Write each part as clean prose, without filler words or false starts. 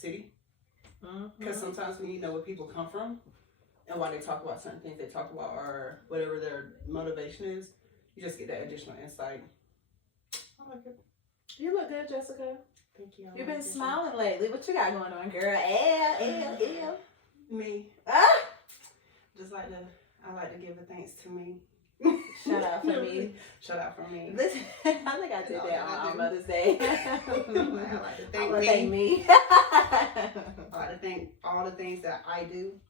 city. Because sometimes when you know where people come from and why they talk about certain things they talk about or whatever their motivation is, you just get that additional insight. I like it. You look good, Jessica. Thank you. You've been smiling lately. What you got going on, girl? Ew. Me. Ah! I like to give a thanks to me. Shout out for me. Shout out for me. Listen, I think I did that on Mother's Day. I like to thank me. I like to thank all the things that I do,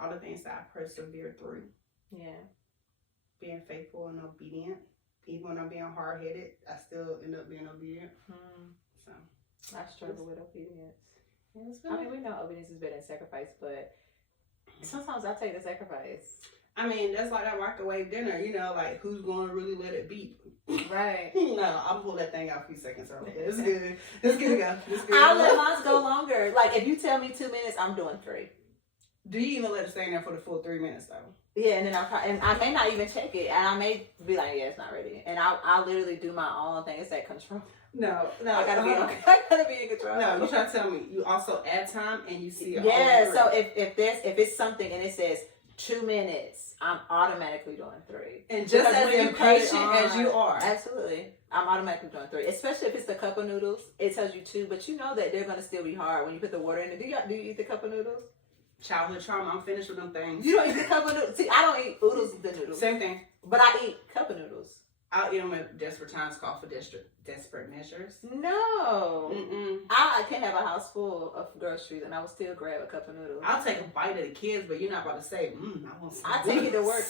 all the things that I persevere through. Yeah. Being faithful and obedient. Even when I'm being hard-headed, I still end up being obedient. So I struggle with obedience. Yeah, I mean, we know obedience is better than sacrifice, but sometimes I take the sacrifice. I mean, that's like that microwave dinner, you know, like who's going to really let it beep? Right. No, I'll pull that thing out a few seconds early. It's good. It's good to go. It's good. I'll let mine go longer. Like, if you tell me 2 minutes, I'm doing 3. Do you even let it stay in there for the full 3 minutes, though? Yeah, and then I may not even check it, and I may be like, yeah, it's not ready. And I'll literally do my own thing. It's that control. No. I gotta be okay. I gotta be in control. No, you try to tell me. You also add time, and you see it. Yeah, so if it's something and it says 2 minutes, I'm automatically doing 3. And just as impatient as you are. Absolutely. I'm automatically doing 3. Especially if it's the cup of noodles. It tells you 2, but you know that they're going to still be hard when you put the water in it. Do you eat the cup of noodles? Childhood trauma. I'm finished with them things. You don't eat the cup of noodles? See, I don't eat oodles the noodles. Same thing. But I eat cup of noodles. I'll eat them at desperate times, call for desperate measures. No. Mm-mm. I can have a house full of groceries and I will still grab a cup of noodles. I'll take a bite of the kids, but you're not about to say, I want some. I take it to work.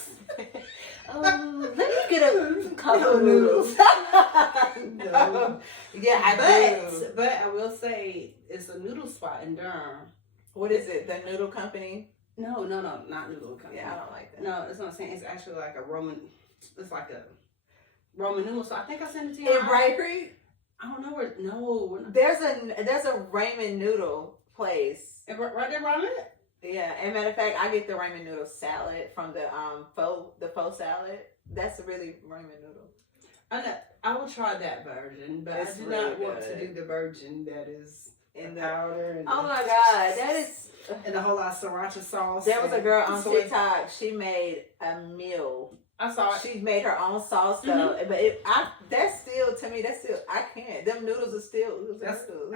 Let me get a cup of noodles. No. Yeah, I do. But I will say, it's a noodle spot in Durham. What is it? The noodle company? No, not noodle company. Yeah, I don't like that. No, that's what I'm saying. It's actually like a Roman. It's like a Roman noodle. So I think I sent it to you. In Bright Creek? I don't know where. No, we're not. There's a ramen noodle place. Right there, ramen. Yeah, and matter of fact, I get the ramen noodle salad from the faux salad. That's a really ramen noodle. I will try that version, but It's I do really not want to good. do the version that is In the powder. And oh my god, that is. And a whole lot of sriracha sauce. There was a girl on soy. TikTok. She made a meal. I saw it. She made her own sauce though, but that's still to me. That's still I can't. Them noodles are still.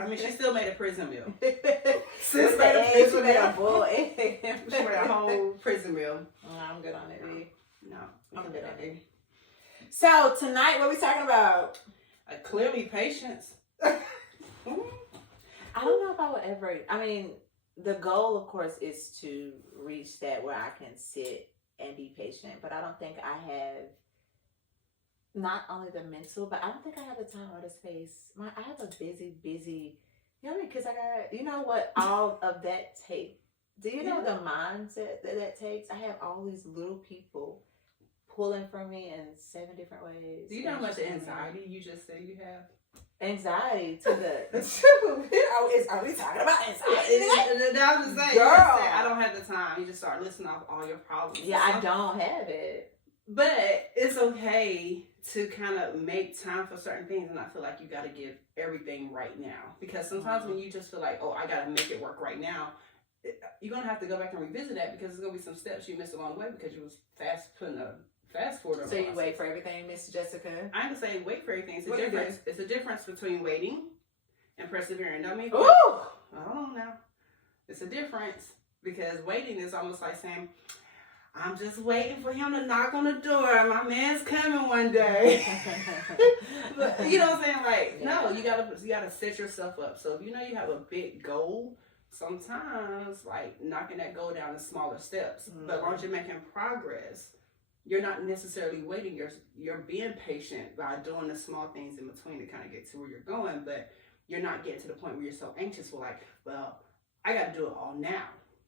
I mean, she still made a prison meal. Sis Sis made a prison she made a meal. boiled egg. She made a whole prison meal. I'm good on it, B. No, I'm good on it. So tonight, what are we talking about? Clearly, patience. I don't know if I would ever. I mean, the goal, of course, is to reach that where I can sit and be patient. But I don't think I have not only the mental, but I don't think I have the time or the space. I have a busy, you know what I mean? Because I got, you know what all of that takes. Do you know the mindset that takes? I have all these little people pulling from me in 7 different ways. Do you know how much anxiety you just said you have? Anxiety to the are we talking about anxiety? I'm just saying, girl, I don't have the time. You just start listing off all your problems. Yeah, I don't have it. But it's okay to kind of make time for certain things, and I feel like you got to give everything right now. Because sometimes when you just feel like, oh, I got to make it work right now, you're going to have to go back and revisit that because there's going to be some steps you missed along the way because you was putting a fast forward. So you wait for everything, Miss Jessica? I ain't gonna say wait for everything. It's a difference. It's a difference between waiting and persevering. I mean, hold on now. It's a difference because waiting is almost like saying, I'm just waiting for him to knock on the door. My man's coming one day. But, you know what I'm saying? Like, no, you gotta set yourself up. So if you know you have a big goal, sometimes like knocking that goal down in smaller steps. But as long as you're making progress, you're not necessarily waiting. You're being patient by doing the small things in between to kind of get to where you're going. But you're not getting to the point where you're so anxious for like, well, I got to do it all now.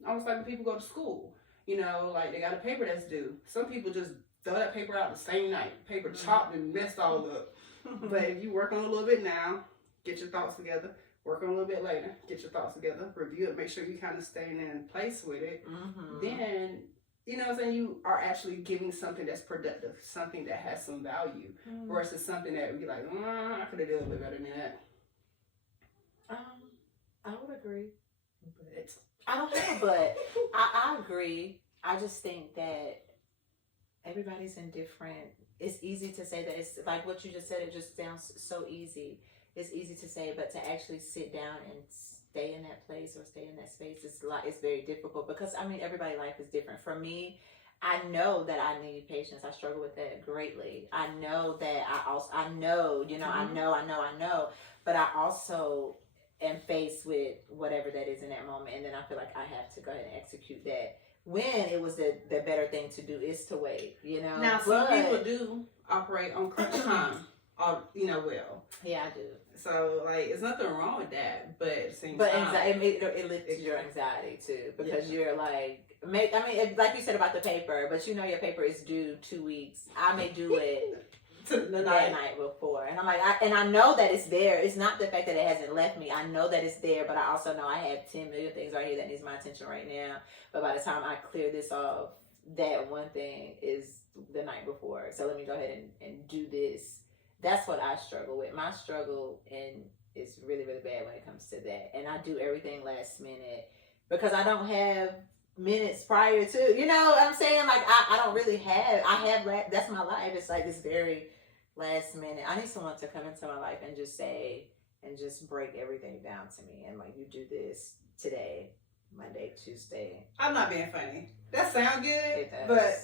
Almost like when people go to school, you know, like they got a paper that's due. Some people just throw that paper out the same night. Paper chopped and messed all up. But if you work on it a little bit now, get your thoughts together, work on it a little bit later, get your thoughts together, review it, make sure you kind of staying in place with it. Then, you know what I'm saying, you are actually giving something that's productive, something that has some value, versus something that would be like, I could have done a little bit better than that. I would agree. But I don't have a but. I agree. I just think that everybody's in different. It's easy to say that. It's like what you just said. It just sounds so easy. It's easy to say, but to actually sit down and stay in that place or stay in that space, it's very difficult because I mean everybody's life is different. For me, I know that I need patience. I struggle with that greatly. I know that I know, I know, but I also am faced with whatever that is in that moment, and then I feel like I have to go ahead and execute that. When it was the better thing to do is to wait, Now, some people do operate on crunch time, well. Yeah, I do. So, like, there's nothing wrong with that, but at the same time. It lifts your anxiety, too, because you're like, like you said about the paper, but your paper is due 2 weeks. I may do it the night before. And I'm like, I know that it's there. It's not the fact that it hasn't left me. I know that it's there, but I also know I have 10 million things right here that needs my attention right now. But by the time I clear this off, that one thing is the night before. So let me go ahead and do this. That's what I struggle with. My struggle is really, really bad when it comes to that. And I do everything last minute because I don't have minutes prior to, you know what I'm saying? Like, I don't really that's my life. It's like this very last minute. I need someone to come into my life and just say, and just break everything down to me. And like, you do this today, Monday, Tuesday. I'm not being funny. That sounds good, but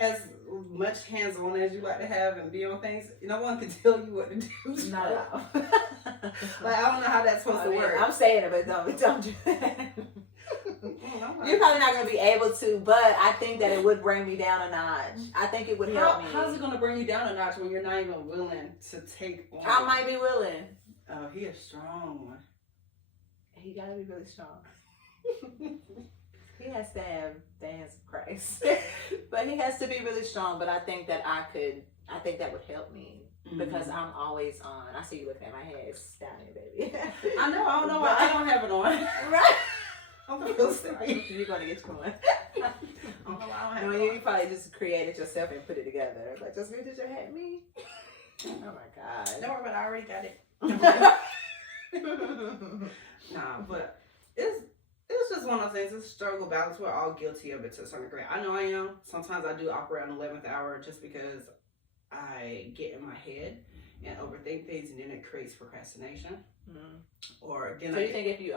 as much hands-on as you like to have and be on things, no one can tell you what to do. Not at all. Like, I don't know how that's supposed to work. I'm saying it, but don't do that. You're probably not going to be able to, but I think that it would bring me down a notch. I think it would help me. How's it going to bring you down a notch when you're not even willing to take on? I might be willing. Oh, he is strong. He got to be really strong. He has to have the hands of Christ. But he has to be really strong. But I think that I think that would help me. Because I'm always on. I see you looking at my head. It's down here, baby. I know. I don't know why I don't have it on. Right. I'm so sorry. You're going to get your one. I don't know why I don't have it on. You probably just created yourself and put it together. Like, just me, did you have me? Oh my God. Don't worry about it. I already got it. Nah, but it's just one of those things. It's a struggle balance. We're all guilty of it to a certain degree. I know I am. Sometimes I do operate on the 11th hour just because I get in my head and overthink things, and then it creates procrastination. Or again, so you think if you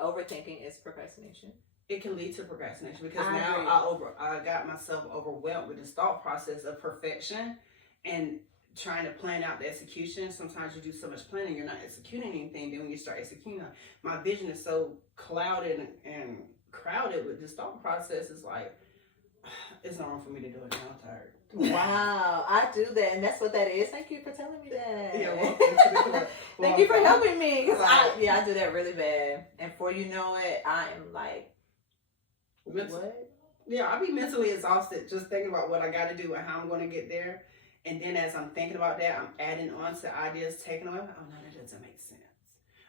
overthinking is procrastination? It can lead to procrastination because I got myself overwhelmed with this thought process of perfection and trying to plan out the execution. Sometimes you do so much planning, you're not executing anything. Then when you start executing, my vision is so clouded and crowded with this thought process. It's like, it's not wrong for me to do it now. I'm tired. Wow, I do that, and that's what that is. Thank you for telling me that. Yeah, welcome. Thank you for helping me, because I do that really bad. And before you know it, I am like, what? Yeah, I'll be mentally exhausted just thinking about what I got to do and how I'm going to get there. And then as I'm thinking about that, I'm adding on to ideas taken away. Oh, no, that doesn't make sense.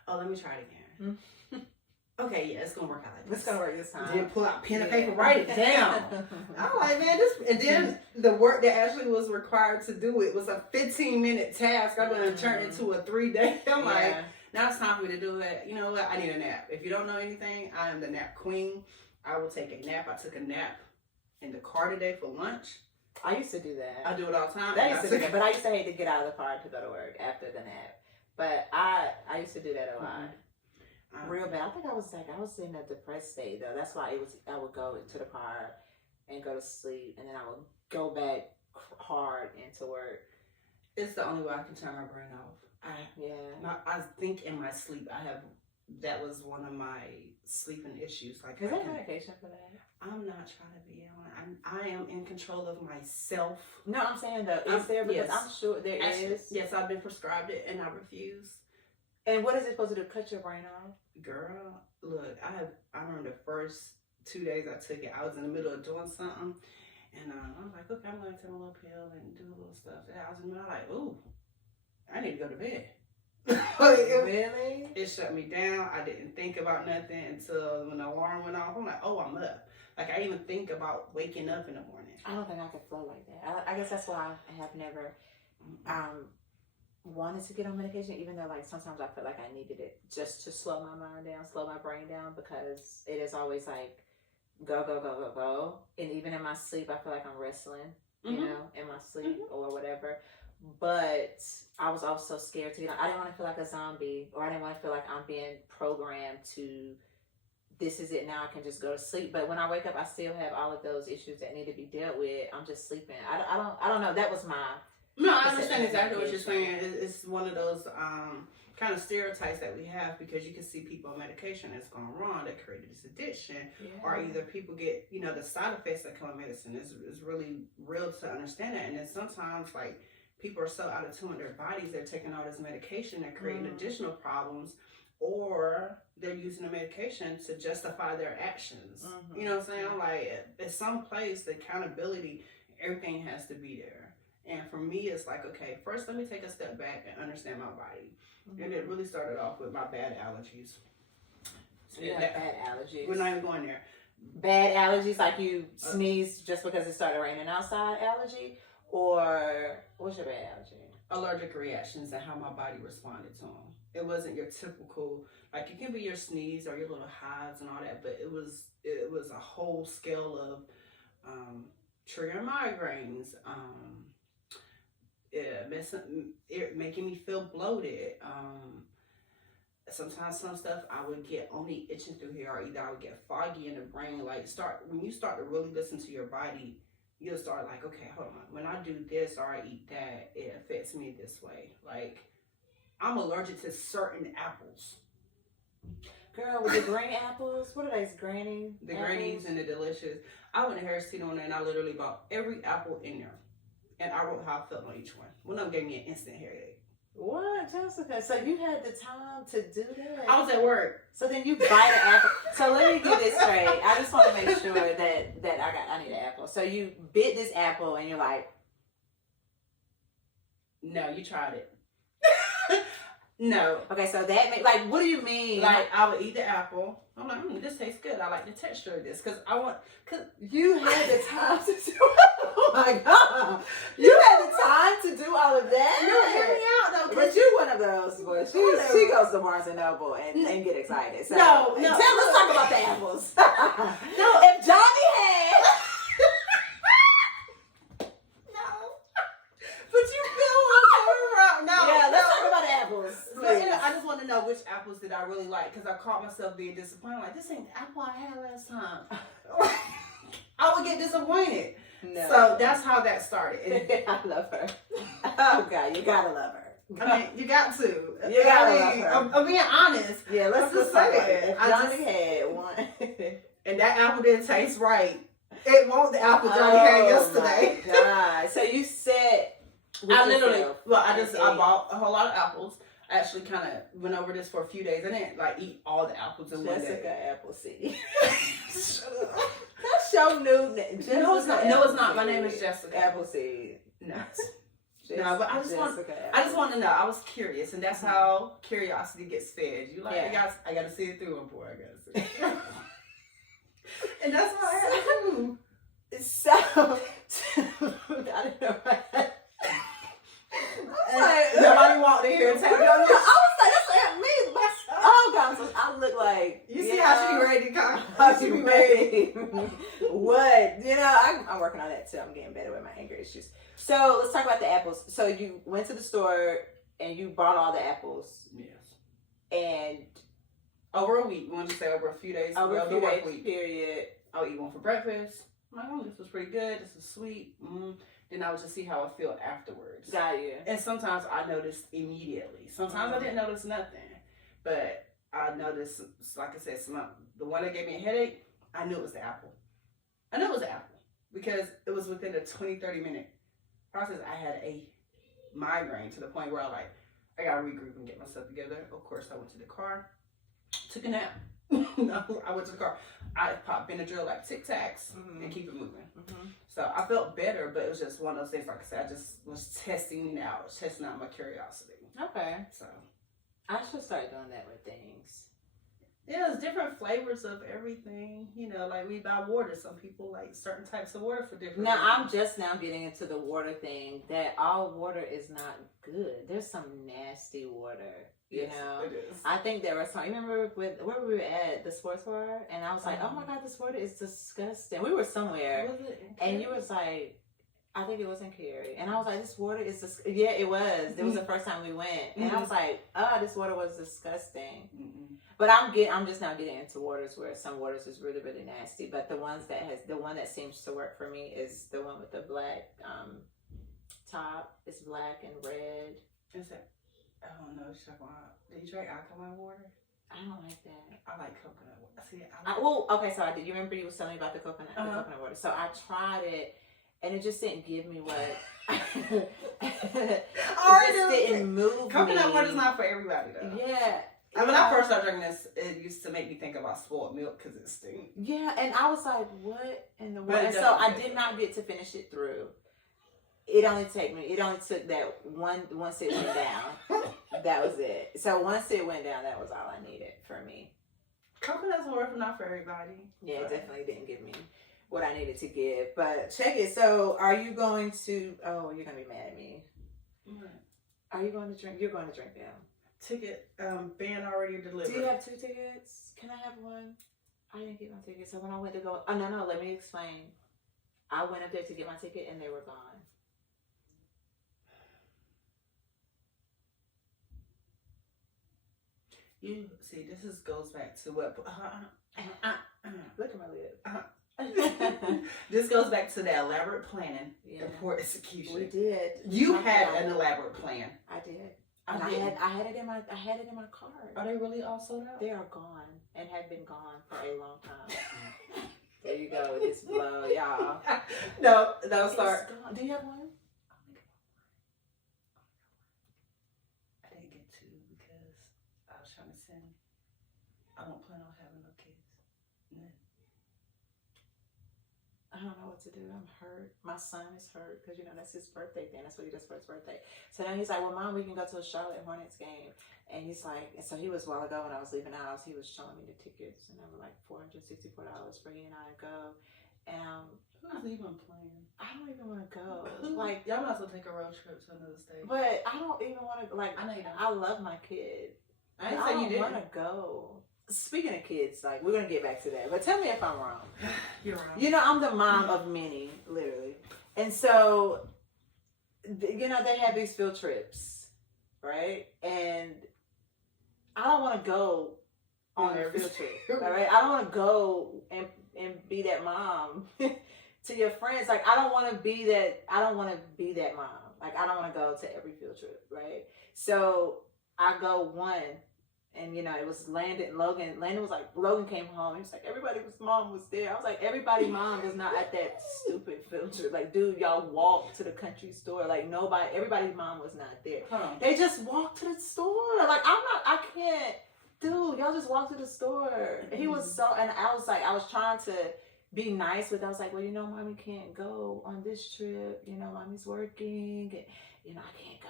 Oh, let me try it again. Okay, yeah, it's going to work out like this. It's going to work this time. Then pull out pen and paper, write it down. I'm like, man, and then the work that actually was required to do it was a 15-minute task. I'm going to turn it into a 3-day. I'm like, now it's time for me to do it. You know what? I need a nap. If you don't know anything, I am the nap queen. I will take a nap. I took a nap in the car today for lunch. I used to do that. I do it all the time. But I used to hate to get out of the car to go to work after the nap. But I used to do that a lot. Real bad. I think I was in a depressed state though. That's why I would go into the car and go to sleep, and then I would go back hard into work. It's the only way I can turn my brain off. I think in my sleep that was one of my sleeping issues. Like, is there medication for that? I'm not trying to be on. I am in control of myself. No, I'm saying though, is there? Because I'm sure there is. Yes, I've been prescribed it and I refuse. And what is it supposed to do? Cut your brain off? Girl, look, I remember the first 2 days I took it. I was in the middle of doing something, and I was like, okay, I'm going to take a little pill and do a little stuff. And I was in the middle, like, ooh, I need to go to bed. Really? It shut me down. I didn't think about nothing until when the alarm went off. I'm like, oh, I'm up. Like, I even think about waking up in the morning. I don't think I could flow like that. I guess that's why I have never wanted to get on medication, even though like sometimes I feel like I needed it just to slow my mind down, slow my brain down, because it is always like go, go, go, go, go. And even in my sleep, I feel like I'm wrestling, you know, in my sleep or whatever. But I was also scared to get on. I didn't want to feel like a zombie, or I didn't want to feel like I'm being programmed to, this is it now, I can just go to sleep. But when I wake up, I still have all of those issues that need to be dealt with. I'm just sleeping. I don't know. That was my... No, I understand exactly what you're saying. It's one of those kind of stereotypes that we have, because you can see people on medication that's gone wrong, that created this addiction, or either people get, you know, the side effects that come with medicine is really real to understand that. And then sometimes, like, people are so out of tune with their bodies, they're taking all this medication that creating additional problems, or they're using the medication to justify their actions. You know what I'm saying? I'm like, at some place, the accountability, everything has to be there. And for me, it's like, okay, first let me take a step back and understand my body. And it really started off with my bad allergies. So you have bad allergies? We're not even going there. Bad allergies, like you sneeze just because it started raining outside allergy? Or what's your bad allergy? Allergic reactions and how my body responded to them. It wasn't your typical, like it can be your sneeze or your little hives and all that, but it was a whole scale of triggering migraines, making me feel bloated. Sometimes some stuff I would get only itching through here, or either I would get foggy in the brain. Like when you start to really listen to your body, you'll start like, okay, hold on. When I do this or I eat that, it affects me this way. Like, I'm allergic to certain apples. Girl, with the green apples, what are those, granny? The grannies and the delicious. I went to Harris Teeter on there and I literally bought every apple in there. And I wrote how I felt on each one. One of them gave me an instant headache. What, Jessica? So you had the time to do that? I was at work. So then you bite an apple. So let me get this straight. I just want to make sure that I need an apple. So you bit this apple and you're like, no, you tried it. No. Okay, so that like, what do you mean? Like, I would eat the apple. I'm like, this tastes good. I like the texture of this because you had the time to do it. Oh my God. You had the time to do all of that? No, hear me out though. But you one of those, boy. She goes to Barnes and Noble and get excited. So, no. Let's talk about the apples. No, if Johnny had... I just want to know which apples did I really like, because I caught myself being disappointed. Like, this ain't the apple I had last time. I would get disappointed. No. So that's how that started. I love her. Oh God, you gotta love her. I mean, you got to. You gotta love her. I'm being honest. Yeah, let's just say it. Johnny had one. And that apple didn't taste right. It won't the apple Johnny had yesterday. Oh my God. So you said... I bought a whole lot of apples. I actually kind of went over this for a few days. I didn't like eat all the apples in one day. Jessica Appleseed. That's your new name. No, it's not. My name is Jessica Appleseed. No. No, but I just want to know. I was curious, and that's how curiosity gets fed. You like, I got to see it through, boy. I got to see it. And that's how I had to do. So, I didn't know that. Nobody walked in here and tell me. I was like, that's me. Oh God, so I look like. You see how she ready to come? How she be ready? What? You know, I'm working on that too. I'm getting better with my anger issues. So let's talk about the apples. So you went to the store and you bought all the apples. Yes. And over a week. We want to say over a few days. Over a few days period. I'll eat one for breakfast. I'm like, oh, this was pretty good. This is sweet. Then I would just see how I feel afterwards. Got you. And sometimes I noticed immediately. Sometimes I didn't notice nothing. But I noticed, like I said, the one that gave me a headache, I knew it was the apple. I knew it was the apple. Because it was within a 20-30 minute process. I had a migraine to the point where I got to regroup and get myself together. Of course, I went to the car, took a nap. I went to the car. I popped Benadryl like Tic Tacs and keep it moving. So I felt better, but it was just one of those things. Like I said, I just was testing out my curiosity. Okay. So I should start doing that with things. Yeah, there's different flavors of everything. You know, like we buy water. Some people like certain types of water for different Now, reasons. I'm just now getting into the water thing, that all water is not good. There's some nasty water. You know, it is. I think there was some. Remember where we were at the sports bar, and I was like, "Oh my god, this water is disgusting." We were somewhere, Was it? and you was like, "I think it was in Cary," and I was like, "This water is disgusting." Yeah, it was. It was the first time we went, and I was like, "Oh, this water was disgusting." But I'm just now getting into waters where some waters is really, really nasty. But the one that seems to work for me is the one with the black top. It's black and red. Is that? I don't know what you're talking about. Do you drink alkaline water? I don't like that. I like coconut water. See, Okay, so I did. You remember you was telling me about the coconut water? So I tried it, and it just didn't give me what. It just didn't move coconut me. water is not for everybody, though. Yeah. When I first started drinking this, it used to make me think about spoiled milk because it stinks. Yeah, and I was like, "What in the world?" But And so I did not get to finish it through. It only took that one sit went down. That was it. So once it went down, that was all I needed for me. Coconut's water, not for everybody. Yeah, it definitely didn't give me what I needed to give. But check it. So are you going to? Oh, you're gonna be mad at me. What? Are you going to drink? You're going to drink them. Ticket ban already delivered. Do you have 2 tickets? Can I have one? I didn't get my ticket. So when I went to go, oh no, let me explain. I went up there to get my ticket and they were gone. You see, this goes back to what? Look at my lip. This goes back to the elaborate planning and poor execution. We did. You had an elaborate plan. I did. And I had it in my card. Are they really all sold out? They are gone and have been gone for a long time. There you go with this blow, y'all. No, start. Gone. Do you have one? I didn't get to because I was trying to send. I don't plan on having no kids. No. I don't know what to do. I'm hurt. My son is hurt because, that's his birthday then. That's what he does for his birthday. So now he's like, well, Mom, we can go to a Charlotte Hornets game. And he's like, and so he was a while ago when I was leaving the house, he was showing me the tickets. And they were like $464 for he and I to go. And who's even playing? I don't even want to go. Like, y'all might as well take a road trip to another state. But I don't even want to, like, I know you don't. I love my kid. I didn't say you didn't. I don't want to go. Speaking of kids, like, we're going to get back to that. But tell me if I'm wrong. You're wrong. I'm the mom of many, literally. And so, they have these field trips, right? And I don't want to go on a field trip, all right? I don't want to go and be that mom to your friends. Like, I don't want to be that mom. Like, I don't want to go to every field trip, right? So, I go one. And, it was Landon, Logan. Landon was like, Logan came home. He was like, everybody's mom was there. I was like, everybody's mom was not at that stupid field trip. Like, dude, y'all walked to the country store. Like, everybody's mom was not there. They just walked to the store. Like, I can't. Dude, y'all just walked to the store. And he was and I was like, I was trying to be nice with, I was like, well, Mommy can't go on this trip. Mommy's working. And, I can't go.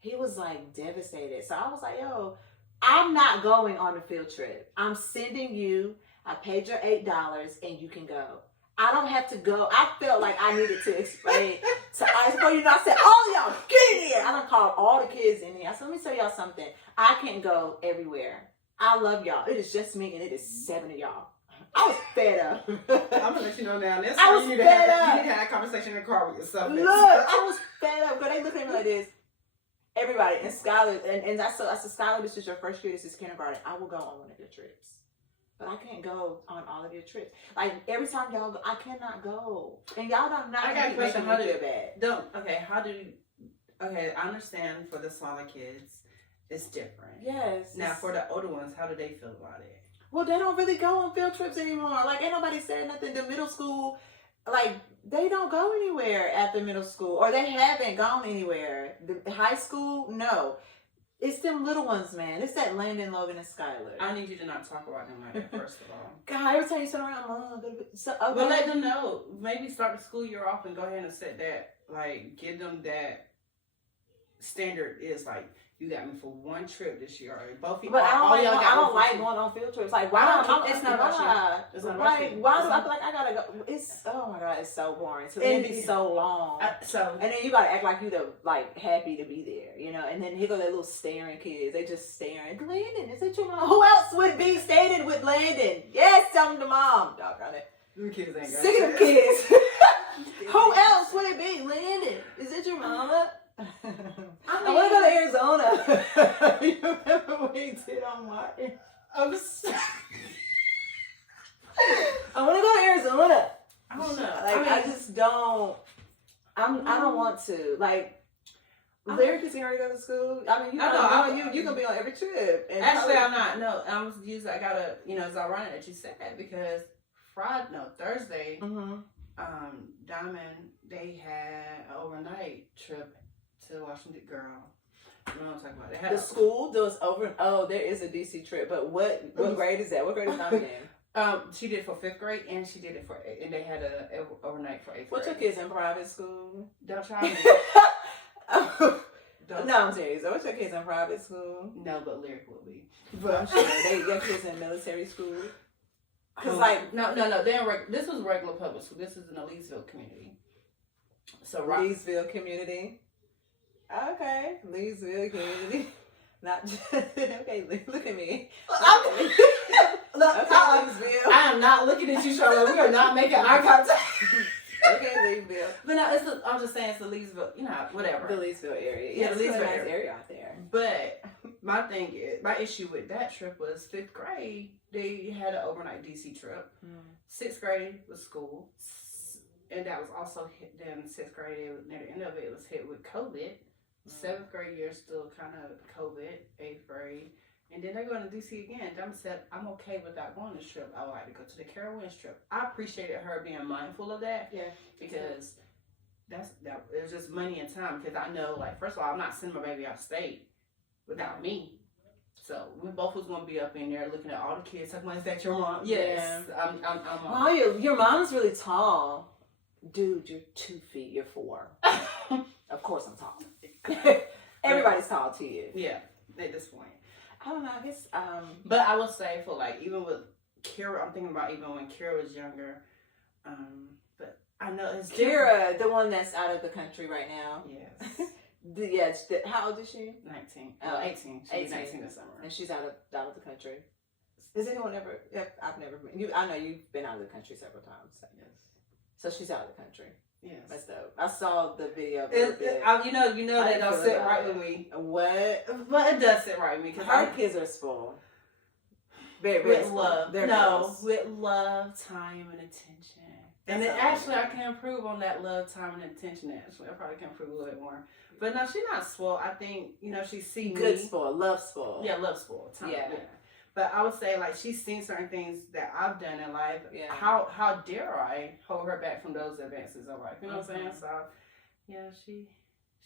He was like devastated. So I was like, yo, I'm not going on a field trip. I'm sending you. I paid your $8 and you can go. I don't have to go. I felt like I needed to explain to Ice. I said, all y'all, get in here. I done called all the kids in here. I said, let me tell y'all something. I can't go everywhere. I love y'all. It is just me and it is 7 of y'all. I was fed up. I'm going to let you know now. I was fed up. You need to have that conversation in the car with yourself. Look, I was fed up. Because they looked at me like this. Everybody, and Skylar, and I said, Skylar, this is your first year, this is kindergarten. I will go on one of your trips. But I can't go on all of your trips. Like, every time y'all go, I cannot go. And y'all don't not I got a question. How do you bad? I understand for the smaller kids, it's different. Yes. Now, for the older ones, how do they feel about it? Well, they don't really go on field trips anymore. Like, ain't nobody saying nothing. The middle school, like, they don't go anywhere after middle school, or they haven't gone anywhere. The high school, no. It's them little ones, man. It's that Landon, Logan, and Skylar. I need you to not talk about them like that, first of all. God, every time you turn around, okay. Well, let them know. Maybe start the school year off and go ahead and set that, like, give them that standard is, like, You got me for one trip this year. Both but I don't like going on field trips. Like, why? It's not about you. It's not about you. Why do I feel like I gotta go? It's, oh my God, it's so boring. So it'd be so long. And then you gotta act like you happy to be there, you know. And then here go that little staring kids. They just staring. Landon, is it your mom? Who else would be staying with Landon? Yes, tell them to mom. Doggone it. Them kids ain't got Sick of them kids. Who else would it be? Landon, is it your mama? I want to go to Arizona. You remember what he did on Martin? I'm sorry. I want to go to Arizona. I don't know. Like, I just don't. I don't want to. Like, Lyric is already go to school. I mean, you can be on every trip. And actually, I'm not. No, I gotta. You know, it's ironic that you said that because Thursday, Diamond, they had an overnight trip to Washington. Girl, we don't talk about it. The school does over. Oh, there is a DC trip, but what grade is that? What grade is Diamond in? She did it for 5th grade, and she did it and they had a overnight for 8th grade. What's your kids in private school? Don't try me. No, I'm serious. What's your kids in private school? No, but Lyric will be. But I'm sure your kids in military school. Cause no, this was regular public school. This is in the Leesville community. So Leesville community. Okay, Leesville community. Not just okay. Look at me. Look, Leesville. I am not looking at you, Charlotte. We are not making eye contact. Okay, Leesville. But no, I'm just saying it's the Leesville. You know, whatever. The Leesville area. Yeah, the Leesville nice area out there. But my issue with that trip was 5th grade. They had an overnight DC trip. 6th grade was school, and that was also hit. Then 6th grade, near the end of it, was hit with COVID. 7th grade year still kind of COVID. 8th grade, and then they're going to DC again. Them said, "I'm okay without going this trip. I would like to go to the Carowinds trip." I appreciated her being mindful of that. Yeah, because that it was just money and time. Because I know, like, first of all, I'm not sending my baby out of state without me. So we both was gonna be up in there looking at all the kids. Like, is that your mom? Yes. Yeah. Your mom's really tall. Dude, you're 2 feet. You're 4. Of course I'm tall. Everybody's tall to you. Yeah, at this point. I don't know. I guess. But I will say for like even with Kira, I'm thinking about even when Kira was younger. But I know it's Kira, the one that's out of the country right now. Yes. Yes. How old is she? 19. 18. She's 19 this summer. And she's out of the country. Has anyone ever? I've never been. I know you've been out of the country several times. So. Yes. So she's out of the country. Yes. That's dope. I saw the video. You know that don't sit right with me. What? But it does sit right with me because her kids are spoiled. Very, very with love. With love, time, and attention. And then actually, I can improve on that love, time, and attention. Actually, I probably can improve a little bit more. But no, she's not spoiled. I think she's seen good spoiled, love spoiled. Yeah, love spoiled. Yeah. But I would say like she's seen certain things that I've done in life. Yeah. How dare I hold her back from those advances in life? You know what I'm saying? So yeah, she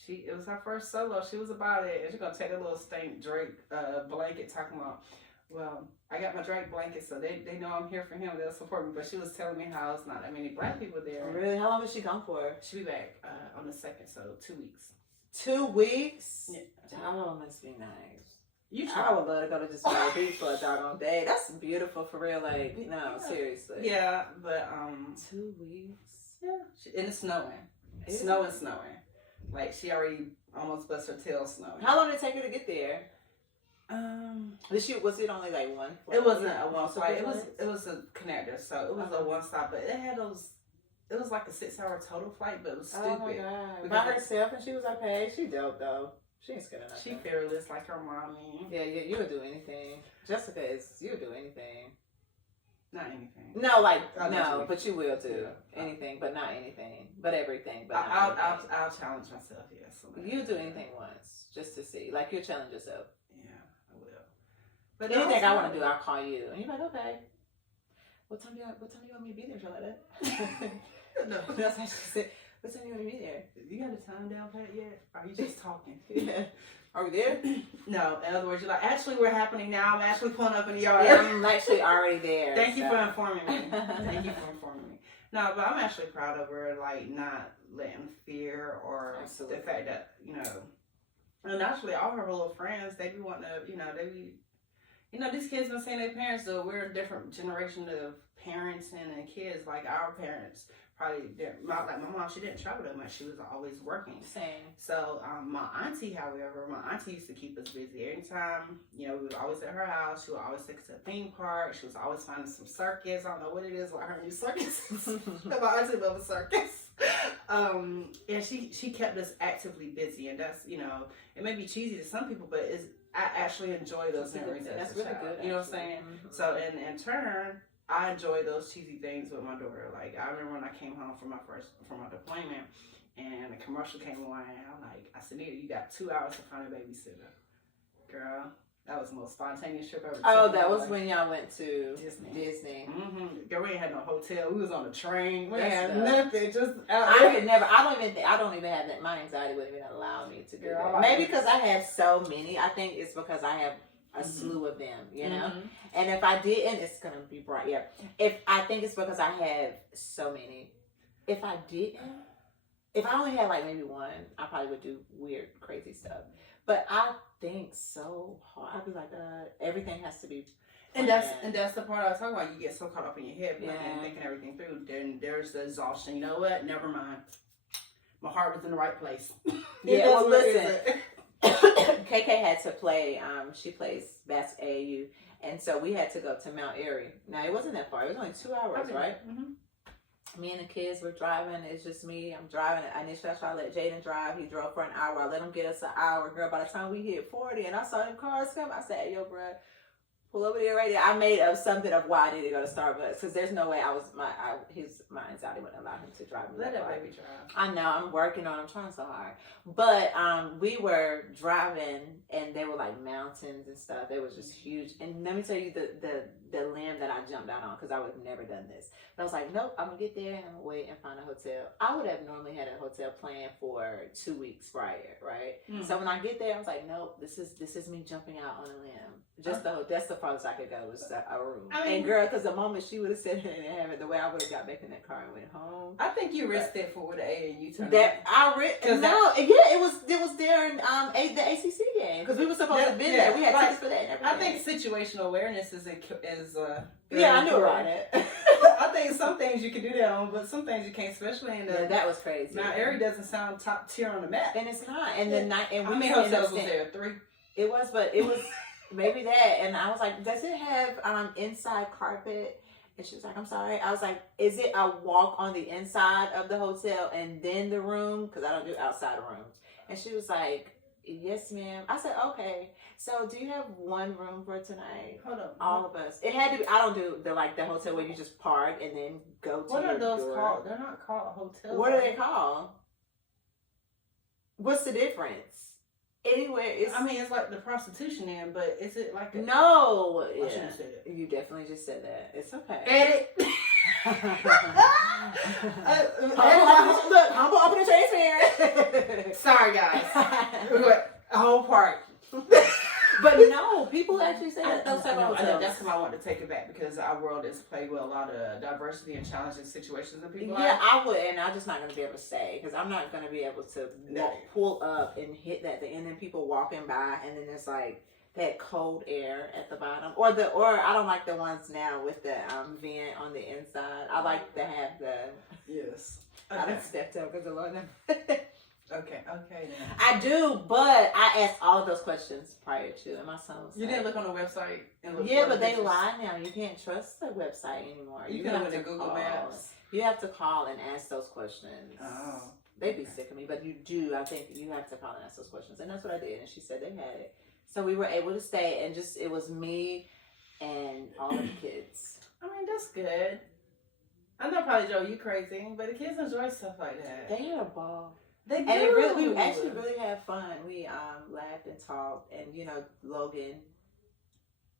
it was her first solo. She was about it, and she's gonna take a little stank Drake blanket talking about. Well, I got my Drake blanket, so they know I'm here for him. They'll support me. But she was telling me how it's not that many black people there. Really? How long is she gone for? She'll be back on the 2nd, so 2 weeks. 2 weeks? Yeah. Oh, must be nice. I would love to go to just Myrtle Beach for a doggone day. That's beautiful for real. Like, no, seriously. Yeah, but 2 weeks. Yeah, and it's snowing. It's snowing. Like she already almost bust her tail snowing. How long did it take her to get there? Was it only like one flight? It wasn't a one flight. It was a connector, so it was a one stop. But it had those. It was like a 6-hour total flight, but it was stupid. Oh my God! By herself, and she was okay. She dope though. She ain't scared of nothing. She fearless like her mommy. Yeah, you would do anything. Jessica you would do anything. Not anything. No, but you will do anything, but not anything, but everything. But I'll challenge myself. Yes. You do anything once just to see, like you'll challenge yourself. Yeah, I will. But anything I want to do, I'll call you, and you're like, okay. What time do you want me to be there, Charlotte? No, that's how she said. What time do you want me to be there? You got the time down pat yet? Or are you just talking? Yeah. Are we there? No. In other words, you're like, actually, we're happening now. I'm actually pulling up in the yard. Yeah, I'm actually already there. Thank you for informing me. Thank you for informing me. No, but I'm actually proud of her, like, not letting fear or the fact that, And actually, all her little friends, they be wanting to, these kids been seeing their parents, so we're a different generation of parents and kids. Like our parents probably didn't, my mom, she didn't travel that much. She was always working. Same. So my auntie, however, used to keep us busy. Anytime, we were always at her house. She would always take us to a theme park. She was always finding some circus. I don't know what it is, like her new circus. My auntie loves a circus. And she kept us actively busy, and that's, it may be cheesy to some people, but I actually enjoy those memories. That's really good. You know what I'm saying? Mm-hmm. So in turn, I enjoy those cheesy things with my daughter. Like I remember when I came home from my deployment, and a commercial came on, and I said, Nita, you got 2 hours to find a babysitter. Girl, that was the most spontaneous trip ever. Oh, that was when y'all went to Disney. Mm-hmm. Girl, we ain't had no hotel. We was on a train. We had nothing. Just I don't even have that. My anxiety wouldn't even allow me to do that. Maybe because I have so many. I think it's because I have a slew of them, you know? Mm-hmm. And if I didn't, it's going to be bright. Yeah. I think it's because I have so many. If I only had like maybe one, I probably would do weird, crazy stuff. But I think so hard. I'd be like, everything has to be. And that's the part I was talking about. You get so caught up in your head and thinking everything through. Then there's the exhaustion. You know what? Never mind. My heart was in the right place. Yeah, well, listen. KK had to play. She plays basketball AAU, and so we had to go to Mount Airy. Now it wasn't that far. It was only 2 hours, right? Mm-hmm. Me and the kids were driving. It's just me. I'm driving. Initially, I tried to let Jaden drive. He drove for an hour. I let him get us an hour. Girl, by the time we hit 40 and I saw them cars come, I said, yo, bro, pull over there right there. I made up something of why I needed to go to Starbucks because there's no way my anxiety wouldn't allow him to drive me. Let that baby drive. I know. I'm working on it. I'm trying so hard. But we were driving and they were like mountains and stuff. They was just huge. And let me tell you the limb that I jumped out on because I would have never done this. But I was like, nope, I'm going to get there and I'm going to wait and find a hotel. I would have normally had a hotel planned for 2 weeks prior, right? Mm-hmm. So when I get there, I was like, nope, this is me jumping out on a limb. That's the farthest I could go was a room. I mean, and girl, because the moment she would have said it and have it, the way I would have got back in that car and went home. I think you risked it for the AAU tournament. It was during the ACC game because we were supposed to be there. We had tickets for that and everything. I think situational awareness is I knew about it. I think some things you can do that on, but some things you can't, especially in the. Yeah, that was crazy. Now, Airy doesn't sound top tier on the map, and it's not. And the night, and how many hotels was there? 3. It was, but it was maybe that. And I was like, does it have inside carpet? And she was like, I'm sorry. I was like, is it a walk on the inside of the hotel and then the room? Because I don't do outside rooms. And she was like, yes, ma'am. I said, okay. So do you have one room for tonight? Hold up. All of us. It had to be, I don't do the hotel where you just park and then go to What your are those door. called? They're not called hotels. What are they called? What's the difference? Anywhere it's. I mean, it's like the prostitution end, but is it like a... No. I shouldn't have said it. You definitely just said that. It's okay. Edit. Look, humble, open, and transparent. Sorry, guys. A whole part. But no, people actually say that those type of hotels. I know, that's why I want to take it back because our world is plagued with a lot of diversity and challenging situations and people. Yeah, I would, and I'm just not going to be able to stay because I'm not going to be able to pull up and hit that thing, and then people walking by, and then there's like that cold air at the bottom, or I don't like the ones now with the vent on the inside. I like to have the yes. Okay. I done stepped up because the Lord. Okay. Then. I do, but I asked all of those questions prior to, and my son was. You didn't look on the website and look. Yeah, but they lie now. You can't trust the website anymore. You can look at Google Maps. You have to call and ask those questions. Oh, they'd be sick of me, but you do. I think you have to call and ask those questions, and that's what I did. And she said they had it, so we were able to stay, and it was me and all of the kids. I mean, that's good. I know probably Joe, you crazy, but the kids enjoy stuff like that. They had a ball. They do. And we actually really had fun. We laughed and talked, and Logan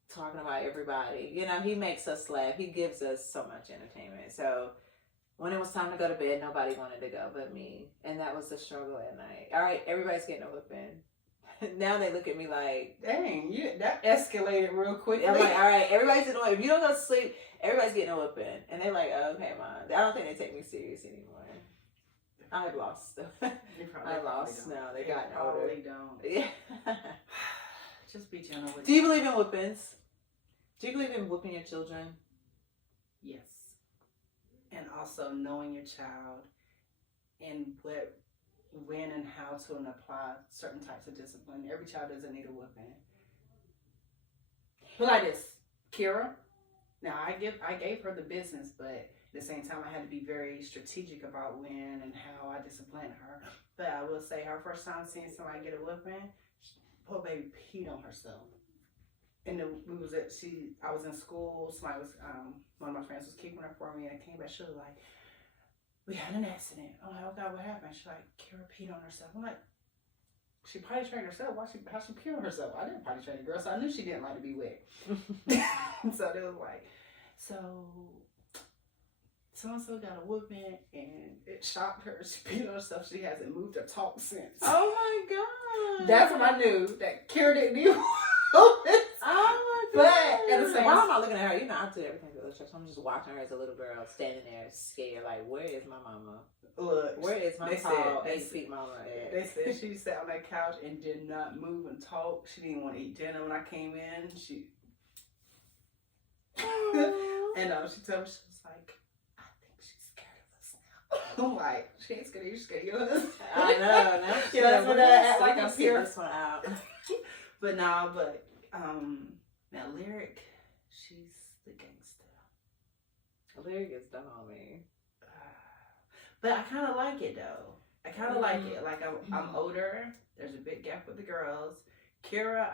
talking about everybody. He makes us laugh. He gives us so much entertainment. So when it was time to go to bed, nobody wanted to go but me, and that was the struggle at night. All right, everybody's getting a whipping. Now they look at me like, dang, that escalated real quickly. I'm like, all right, everybody's getting a whipping. If you don't go to sleep, everybody's getting a whipping, and they're like, oh, okay, Mom. I don't think they take me serious anymore. I've lost them. I lost. No, they got older. Probably don't. Yeah. Just be gentle with Do you believe in whippings? Do you believe in whipping your children? Yes. And also knowing your child and when and how to apply certain types of discipline. Every child doesn't need a whipping. But like this, Kira. Now I gave her the business, but at the same time I had to be very strategic about when and how I disciplined her. But I will say her first time seeing somebody get a whipping, poor baby peed on herself. And I was in school, somebody was one of my friends was keeping her for me, and I came back, she was like, we had an accident. I'm like, oh God, what happened? She's like, Kira peed on herself. I'm like, she potty trained herself. How she pee on herself? I didn't potty train the girl, so I knew she didn't like to be wet. So they was like, so so-and-so got a whooping and it shocked her. She peed on herself. She hasn't moved or talked since. Oh my God. That's when I knew that Kira didn't need whoopings. Oh my God. But at the same time, why am I looking at her? You know, I do everything for the church. I'm just watching her as a little girl standing there scared, like, where is my mama? Look, where is my tall 8 feet mama at? They said she sat on that couch and did not move and talk. She didn't want to eat dinner when I came in. And she told me, she was like, I think she's scared of us now. I'm like, she ain't scared of you, she's scared of us. I know, no. Yeah, that's what I act like I'm here. This one out. But now Lyric, she's the gangster. Lyric is the homie. But I kind of like it though. I kind of like it. Like I'm older. There's a big gap with the girls. Kira,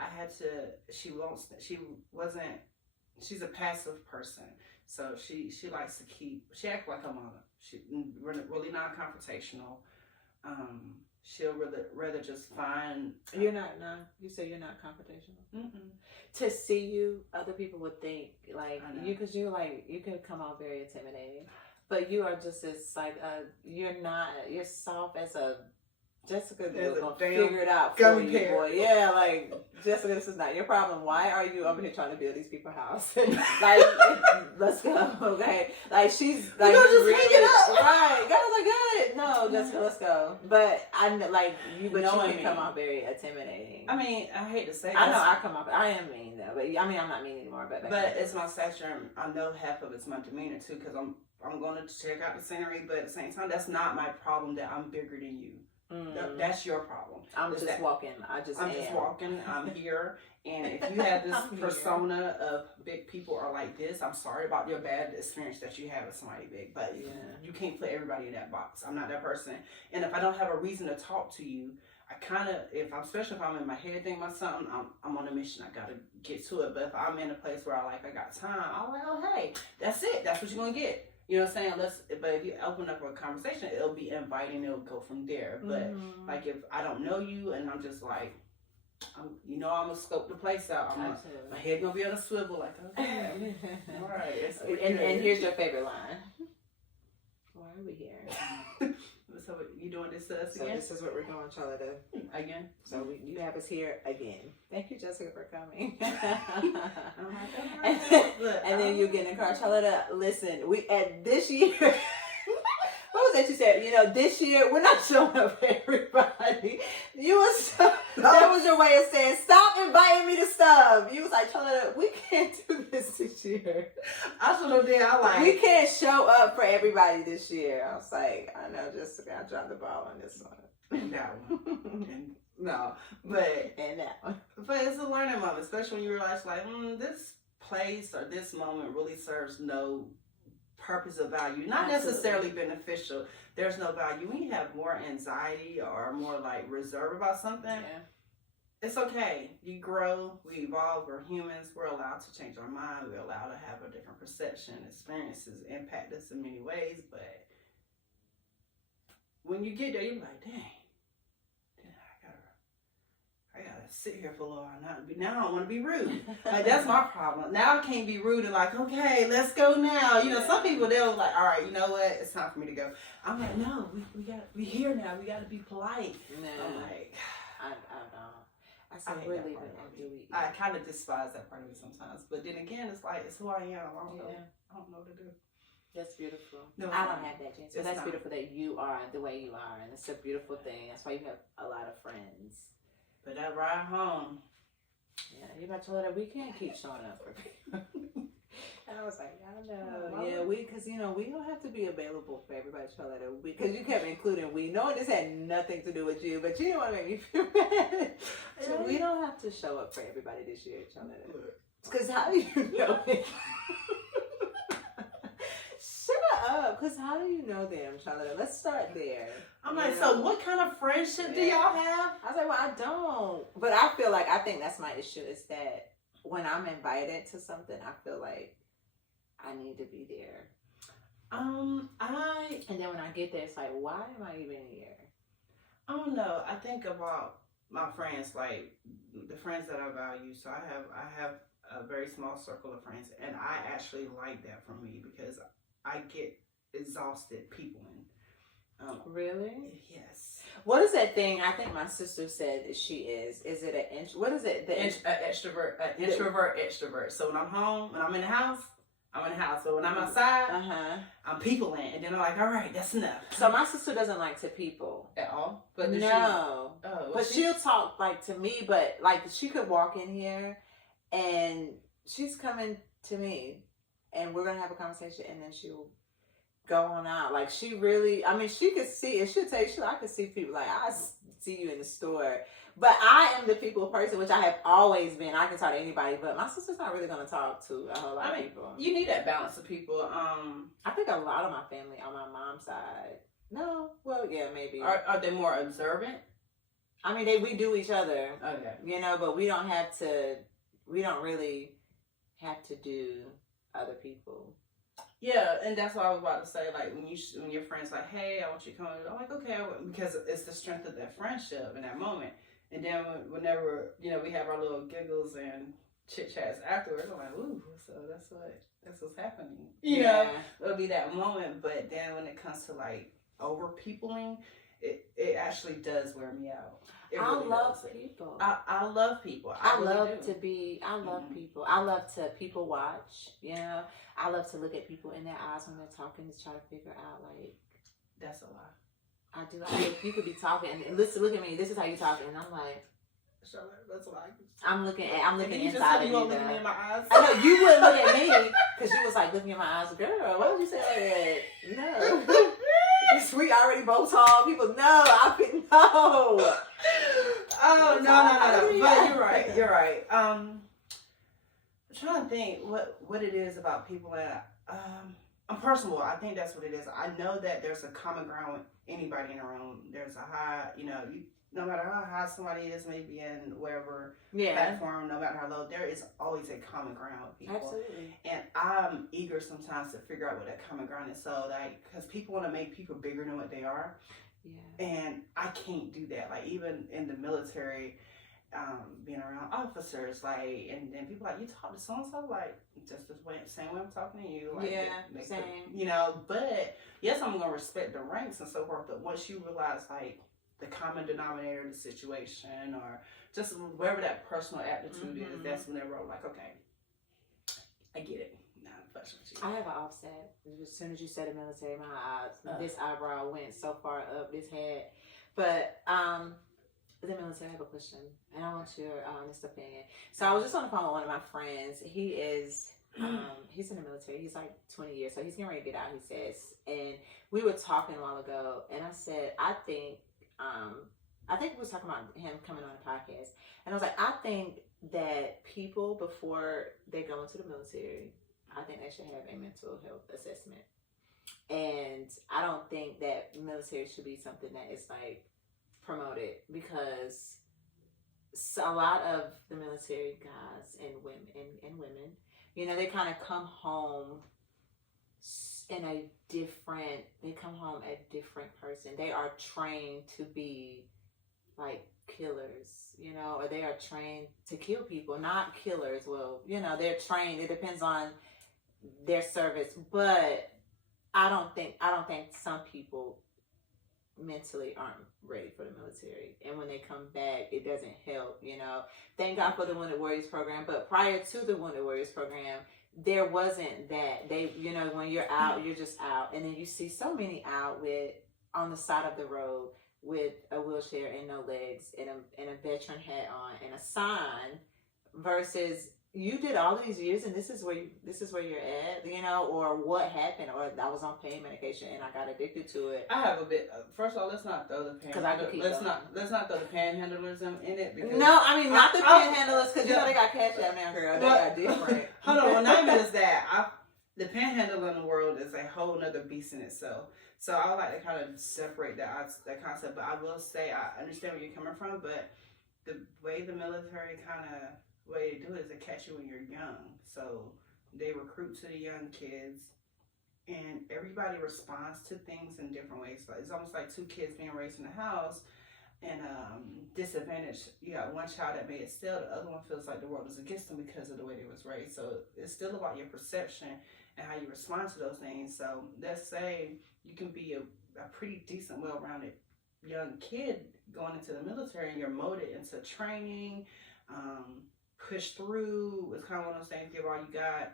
she's a passive person. So she likes to she acts like a mama. She really non-confrontational. She'll rather just find. You're not. You say you're not confrontational. Mm-mm. To see you, other people would think like you, because you could come out very intimidating, but you are just as like you're soft as a Jessica. Gonna figure it out for you, boy. Yeah, like Jessica, this is not your problem. Why are you over here trying to build these people's house? Like, let's go, okay? Like she's like just hang it up, right? Guys, like good. No, Jessica, let's go. But I like you. But you can come out very intimidating. I mean, I hate to say it. I know I come off. I am mean though, but I mean I'm not mean anymore. But it's my stature. I know half of it's my demeanor too, because I'm going to check out the scenery, but at the same time, that's not my problem. That I'm bigger than you. That's your problem. I'm just walking. I'm just walking. I'm here. And if you have this persona of big people are like this, I'm sorry about your bad experience that you have with somebody big. But you can't put everybody in that box. I'm not that person. And if I don't have a reason to talk to you, especially if I'm in my head thinking about something, I'm on a mission. I gotta get to it. But if I'm in a place where I got time, I'm like, oh hey, that's it. That's what you're gonna get. You know what I'm saying? But if you open up a conversation, it'll be inviting. It'll go from there. But like if I don't know you and I'm just like, I'm gonna scope the place out. My head gonna be on a swivel. Like, okay, all right. And here's your favorite line. Why are we here? So you doing this to us again? So this is what we're doing, Charlotte. Again? So you have us here again. Thank you, Jessica, for coming. And then you get in the car. Charlotte, listen, this year, what was that you said? This year, we're not showing up for everybody. That was your way of saying, stop inviting me to stuff. You was like, Charlotte, we can't do this year. I should have did. We can't show up for everybody this year. I was like, I know, Jessica, I dropped the ball on this one. And that one. And that one. But it's a learning moment, especially when you realize, like, this place or this moment really serves no purpose or value. Not necessarily beneficial. There's no value. When you have more anxiety or more like reserve about something, it's okay. You grow, we evolve, we're humans, we're allowed to change our mind, we're allowed to have a different perception. Experiences impact us in many ways, but when you get there, you're like, dang, I gotta sit here for a little while. Now I don't want to be rude. Like, that's my problem. Now I can't be rude and like, okay, let's go now. Some people, they'll like, all right, you know what? It's time for me to go. I'm like, no, we here now. We gotta be polite. No. I'm like, I don't. I kind of despise that part of it sometimes. But then again, it's like, it's who I am. I don't know what to do. That's beautiful. No, I don't have that, James. But that's not. beautiful that you are the way you are, and it's a beautiful thing. That's why you have a lot of friends. But that ride home. Yeah, you about to tell her that we can't keep showing up for people. And I was like, I don't know. Because, we don't have to be available for everybody to show that because you kept including we. Knowing this had nothing to do with you, but you didn't want to make me feel bad. So we don't have to show up for everybody this year, Charlotte. Because how do you know it? Shut up. Because how do you know them, Charlotte? Let's start there. I'm like, so what kind of friendship do y'all have? I was like, well, I don't. But I think that's my issue is that when I'm invited to something, I feel like I need to be there. And then when I get there, it's like, why am I even here? I don't know. I think about my friends, like the friends that I value. So I have a very small circle of friends, and I actually like that for me because I get exhausted peopling. Really? Yes. What is that thing? I think my sister said that she is. Is it what is it? Extrovert, extrovert. So when I'm home, when I'm in the house, I'm in the house. But when I'm outside, I'm peopling, and then I'm like, all right, that's enough. So my sister doesn't like to people At all? But she'll talk like to me, but like she could walk in here, and she's coming to me, and we're gonna have a conversation, and then she'll go on out. Like she really, she could see, and she'll tell you, I could see people, like I see you in the store. But I am the people person, which I have always been. I can talk to anybody, but my sister's not really going to talk to a whole lot of people. You need that balance of people. I think a lot of my family on my mom's side. No, well, yeah, maybe. Are they more observant? We do each other. Okay. But we don't really have to do other people. Yeah, and that's what I was about to say. Like when your friend's like, "Hey, I want you to come," I'm like, "Okay," because it's the strength of that friendship in that moment. And then whenever we have our little giggles and chit chats afterwards, I'm like, "Ooh, so that's what's happening." You know, it'll be that moment. But then when it comes to like over peopling, it actually does wear me out. I love people. I love people. I love people. I love to people watch. I love to look at people in their eyes when they're talking to try to figure out like. That's a lie. I do. You could be talking and look at me. This is how you talking, and I'm like. Charlotte, that's a lie. I'm looking inside just of you. You won't look at me in my eyes. I know you wouldn't look at me because you was like looking in my eyes, girl. Why would you say that? No. We already both tall people. No, I couldn't. No. Oh no. But you're right. I'm trying to think what it is about people that I'm personal. I think that's what it is. I know that there's a common ground with anybody in a room. There's a high, no matter how high somebody is, maybe in wherever platform, no matter how low, there is always a common ground with people. Absolutely. And I'm eager sometimes to figure out what that common ground is. So because people want to make people bigger than what they are. Yeah. And I can't do that. Like even in the military, being around officers, like, and then people like, you talk to so and so, like, just the same way I'm talking to you, like, same. But yes, I'm gonna respect the ranks and so forth. But once you realize like the common denominator of the situation, or just wherever that personal aptitude is, that's whenever I'm like, okay, I get it. I have an offset. As soon as you said the military, this eyebrow went so far up this head. But the military, I have a question, and I want your honest opinion. So I was just on the phone with one of my friends. He is he's in the military. He's like 20 years, so he's getting ready to get out. He says, and we were talking a while ago, and I said, I think we was talking about him coming on a podcast, and I was like, I think that people before they go into the military, I think they should have a mental health assessment. And I don't think that military should be something that is like promoted, because a lot of the military guys and women, they kind of come home they come home a different person. They are trained to be like killers, or they are trained to kill people, not killers. Well, they're trained. It depends on their service, but I don't think some people mentally aren't ready for the military, and when they come back, it doesn't help. Thank God for the Wounded Warriors program, but prior to the Wounded Warriors program, there wasn't that. They, you know, when you're out, you're just out. And then you see so many out with on the side of the road with a wheelchair and no legs and a veteran hat on and a sign versus you did all these years and this is where you're at, you know, or what happened, or I was on pain medication and I got addicted to it. I have a bit. First of all, let's not throw the let's not throw the panhandlers in it. Because no, I mean not the panhandlers because you know they got Cash App now, girl. They got different. Hold on, what I mean is that the panhandling world is a whole nother beast in itself. So I would like to kind of separate that concept. But I will say I understand where you're coming from, but the way the military way they do it is they catch you when you're young. So they recruit to the young kids, and everybody responds to things in different ways. So it's almost like two kids being raised in the house, and disadvantaged. You got one child that made it still, the other one feels like the world is against them because of the way they was raised. So it's still about your perception and how you respond to those things. So let's say you can be a pretty decent, well-rounded young kid going into the military, and you're molded into training, push through. It's kind of one of those things, give all you got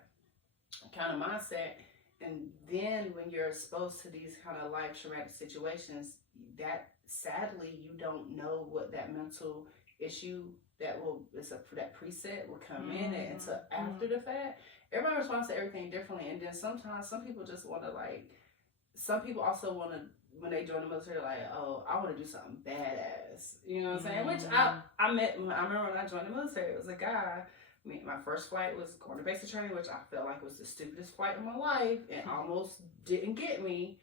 kind of mindset. And then when you're exposed to these kind of life traumatic situations, that sadly you don't know what that mental issue that preset will come in until after the fact. Everybody responds to everything differently, and then sometimes some people just want to some people also want to, when they join the military, like, oh, I want to do something badass. You know what I'm saying? Which I remember when I joined the military, it was a guy. My first flight was going to basic training, which I felt like was the stupidest flight of my life and almost didn't get me.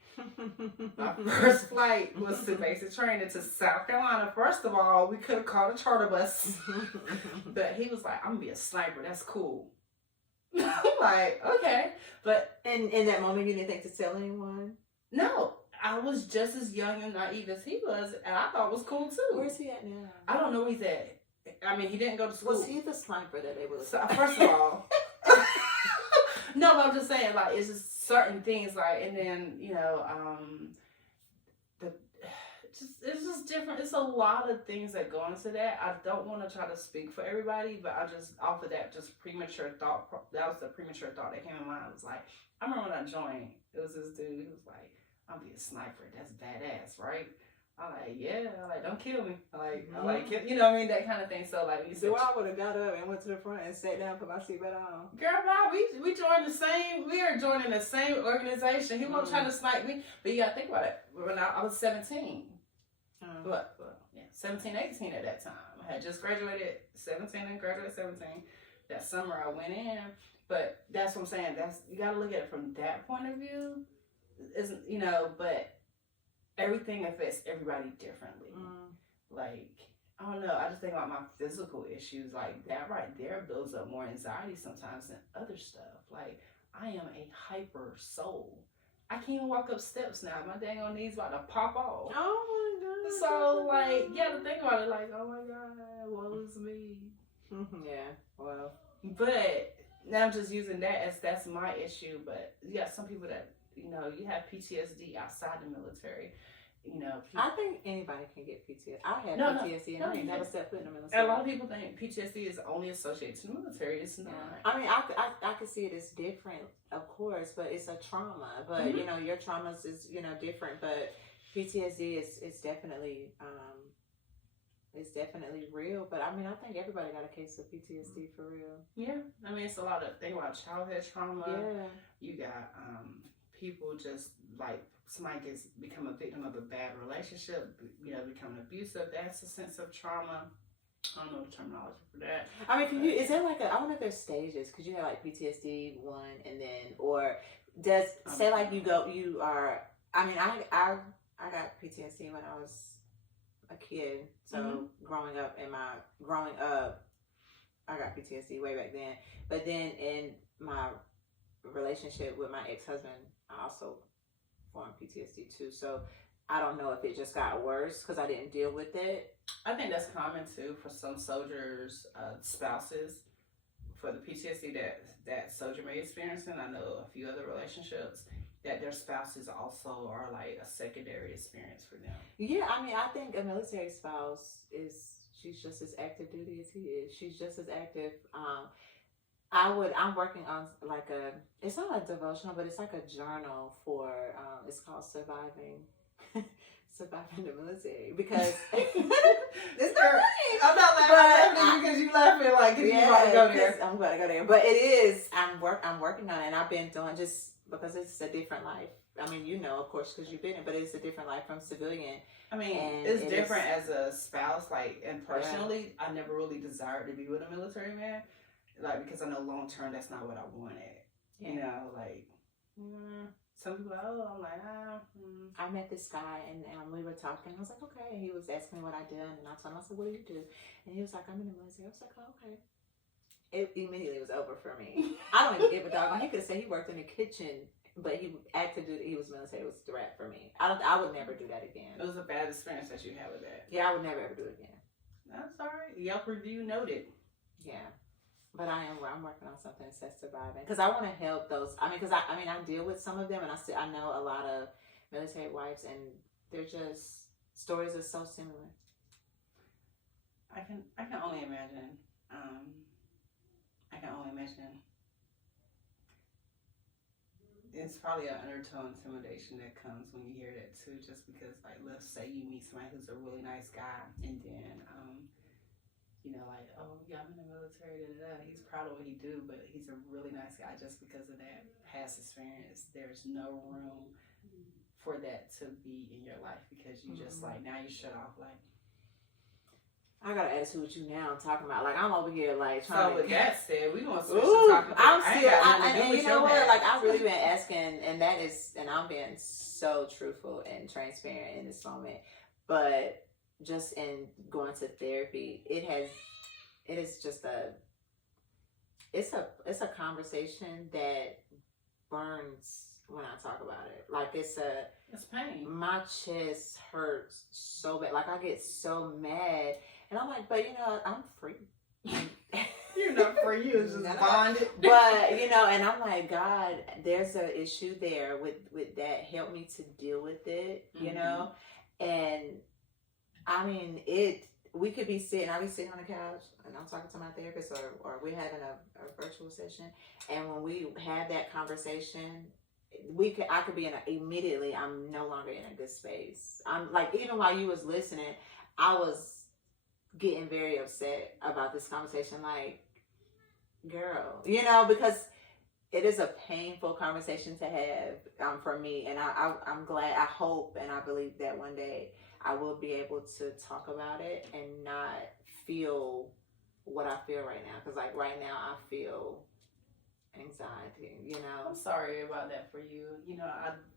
My first flight was to basic training to South Carolina. First of all, we could have called a charter bus. But he was like, I'm going to be a sniper. That's cool. I'm like, okay. But in that moment, you didn't think to tell anyone? No. I was just as young and naive as he was, and I thought it was cool too. Where's he at now? I don't know where he's at. I mean, he didn't go to school. Was he the sniper that they were? First of all, no, but I'm just saying, like, it's just certain things, like, and then you know, it's just different. It's a lot of things that go into that. I don't want to try to speak for everybody, but I just off of that, just premature thought. That was the premature thought that came in mind. It was like, I remember when I joined, it was this dude. He was like, I'll be a sniper. That's badass, right? I'm like, yeah. I'm like, don't kill me. I like, you know what I mean? That kind of thing. So, like, I would have got up and went to the front and sat down, put my seatbelt on. Girl, Bob, we joined we are joining the same organization. He wasn't trying to snipe me. But you got to think about it. When I was 17. 17, 18 at that time. I had just graduated 17 and graduated 17. That summer I went in. But that's what I'm saying. You got to look at it from that point of view. Isn't, you know, but everything affects everybody differently. Like, I don't know, I just think about my physical issues, like that right there builds up more anxiety sometimes than other stuff. Like, I am a hyper soul. I can't even walk up steps now. My dang on knees about to pop off. Oh my God. So, like, you have to think about it, like, oh my God, woe is me. Yeah, well. But now I'm just using that as that's my issue. But you got some people that, you know, you have PTSD outside the military. You know, I think anybody can get PTSD. I had PTSD and I ain't never stepped foot in the military. A lot of people think PTSD is only associated to the military. It's not. I mean, I can see it as different, of course, but it's a trauma. But you know, your traumas is, you know, different. But PTSD is definitely real. But I mean, I think everybody got a case of PTSD for real. Yeah, I mean, it's a lot of things about childhood trauma. Yeah, you got people just like. Somebody become a victim of a bad relationship, you know, becoming abusive. That's a sense of trauma. I don't know the terminology for that. I mean, is there like I wonder if there's stages? Because you have like PTSD 1 and then, or does say like you are. I mean, I got PTSD when I was a kid. So growing up, I got PTSD way back then. But then in my relationship with my ex-husband, I also formed PTSD too. So I don't know if it just got worse because I didn't deal with it. I think that's common too for some soldiers' spouses, for the PTSD that soldier may experience. And I know a few other relationships that their spouses also are like a secondary experience for them. Yeah, I mean, I think a military spouse she's just as active duty as he is. She's just as active. I'm working on like it's not a devotional, but it's like a journal for, it's called Surviving the Military, because it's not right. I'm not laughing because you laughing like, cause you about to go there. I'm about to go there. But it is, I'm working on it, and I've been doing, just because it's a different life. I mean, you know, of course, because you've been in, but it's a different life from civilian. I mean, it's different as a spouse, like, and personally, I never really desired to be with a military man, like, because I know long term that's not what I wanted. Yeah. You know, like, some people are like, I'm like, I met this guy, and we were talking. I was like, okay. And he was asking me what I did, and I told him, I said, what do you do? And he was like, I'm in the military. I was like, oh, okay. It immediately was over for me. I don't even give a dog. He could have said he worked in the kitchen, but he acted he was military. It was a threat for me. I would never do that again. It was a bad experience that you had with that. Yeah, I would never ever do it again. That's all right. Yelp review noted. Yeah. But I'm working on something that says surviving, because I want to help those. I mean, because I deal with some of them, and I know a lot of military wives, and they're just, stories are so similar. I can only imagine. I can only imagine. It's probably an undertone intimidation that comes when you hear that too, just because, like, let's say you meet somebody who's a really nice guy, and then you know, like, oh yeah, I'm in the military, he's proud of what he do, but he's a really nice guy. Just because of that past experience, there's no room for that to be in your life, because you just, like, now you shut off, like, I gotta ask who you now I'm talking about. Like, I'm over here, like, trying with that said, we gonna switch to talking about. And you know what, like, I've really been asking, and I'm being so truthful and transparent in this moment, but just in going to therapy, it's a conversation that burns when I talk about it. Like, it's pain. My chest hurts so bad. Like, I get so mad, and I'm like, but you know, I'm free. You're not free. You're just bonded. But you know, and I'm like, God, there's an issue there with that. Help me to deal with it. You know, and I mean, we could be sitting, I'll be sitting on the couch and I'm talking to my therapist, or we're having a virtual session. And when we have that conversation, I could be immediately, I'm no longer in a good space. I'm like, even while you was listening, I was getting very upset about this conversation. Like, girl, you know, because it is a painful conversation to have for me. And I'm glad, I hope, and I believe that one day I will be able to talk about it and not feel what I feel right now. Because, like, right now I feel anxiety, you know. I'm sorry about that for you. You know,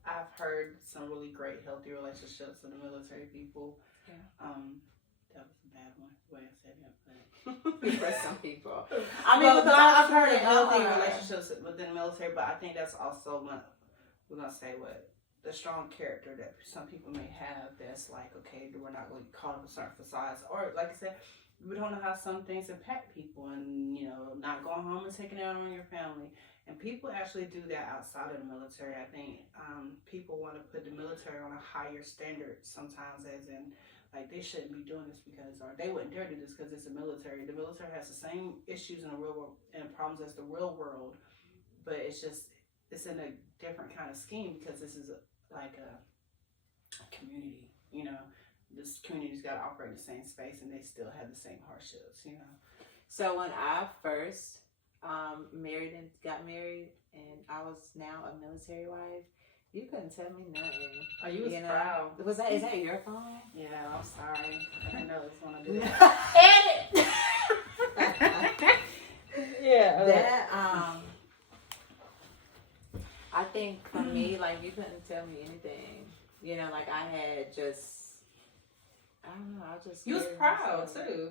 I've heard some really great healthy relationships with the military people. Yeah. That was a bad one, the way I said it, but for some people. I mean, because I've heard of healthy relationships within the military, but I think that's also we're gonna say what the strong character that some people may have. That's like, okay, we're not really caught up in certain facades, or like I said, we don't know how some things impact people, and you know, not going home and taking it out on your family. And people actually do that outside of the military. I think people want to put the military on a higher standard sometimes, as in, like, they shouldn't be doing this because, or they wouldn't dare do this because it's the military. The military has the same issues in the real world and problems as the real world, but it's in a different kind of scheme, because this is like a community, you know. This community's got to operate in the same space, and they still have the same hardships, you know. So when I first got married, and I was now a military wife, you couldn't tell me nothing. Oh, you was proud. Is that your phone? Yeah, I'm sorry. I didn't know this one to do that. Edit! Yeah. That, I think for me, like, you couldn't tell me anything. You know, like, I had just, I don't know, I just... You was proud, too.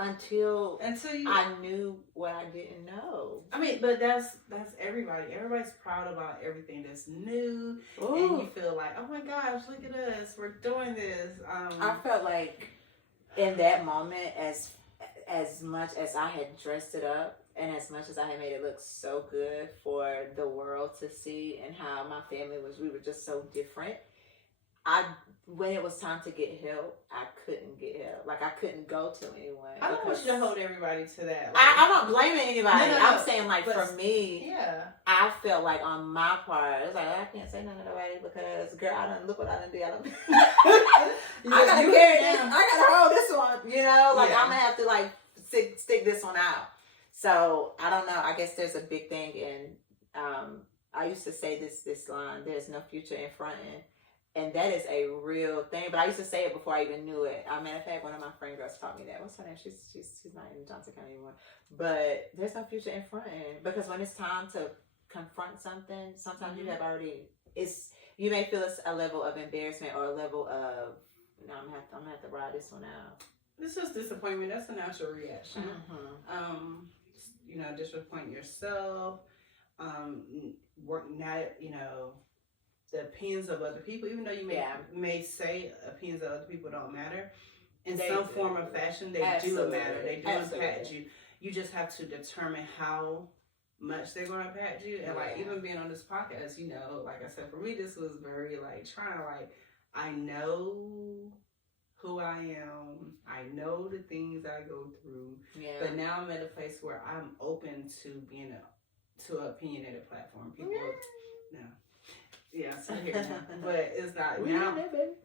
Until I knew what I didn't know. I mean, but that's everybody. Everybody's proud about everything that's new. Ooh. And you feel like, oh my gosh, look at us, we're doing this. I felt like in that moment, as much as I had dressed it up, and as much as I had made it look so good for the world to see, and how my family we were just so different, when it was time to get help, I couldn't get help. Like, I couldn't go to anyone. I don't want you to hold everybody to that. Like, I'm not blaming anybody. No. I'm saying, like, for me, yeah, I felt like on my part, it's like, I can't say nothing to nobody because, girl, look what I done did. I gotta carry this. I gotta hold this one. You know, like, I'm gonna have to, like, stick this one out. So, I don't know. I guess there's a big thing in, I used to say this line, there's no future in fronting. And that is a real thing. But I used to say it before I even knew it. Matter of fact, one of my friend girls taught me that. What's her name? She's not in Johnson County anymore. But there's no future in fronting. Because when it's time to confront something, sometimes you have already, you may feel it's a level of embarrassment or a level of, no, I'm gonna have to ride this one out. It's just disappointment. That's a natural reaction. Disappoint yourself. The opinions of other people, even though you may say opinions of other people don't matter, in some form or fashion, they do matter. They do impact you. You just have to determine how much they're going to impact you. And like, even being on this podcast, like I said, for me, this was very like trying, like, I know who I am. I know the things I go through. Yeah. But now I'm at a place where I'm open to being to an opinionated platform. People, no. Yeah, so here now. But it's not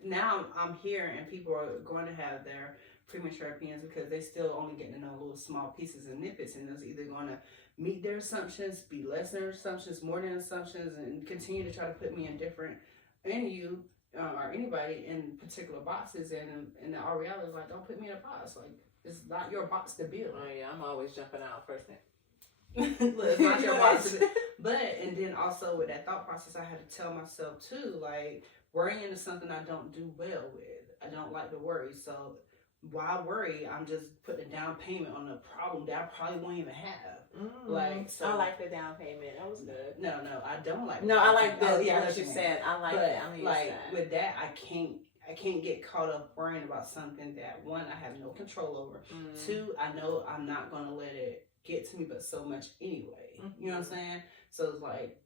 now I'm here and people are going to have their premature opinions because they still only getting to know little small pieces and snippets, and it's either going to meet their assumptions, be less than their assumptions, more than assumptions, and continue to try to put me in different, and you or anybody in particular boxes, and our reality is like, don't put me in a box. Like, it's not your box to build. Oh yeah, I'm always jumping out first thing. It's not your box. But, and then also with that thought process, I had to tell myself too, like, worrying is something I don't do well with. I don't like to worry. So why worry? I'm just putting a down payment on a problem that I probably won't even have. Like, so I like the down payment. That was good. No, I don't like. No, I like that. What you said. I like that. I mean, like with that, I can't get caught up worrying about something that, one, I have no control over. Two, I know I'm not gonna let it get to me, but so much anyway. You know what I'm saying? So it's like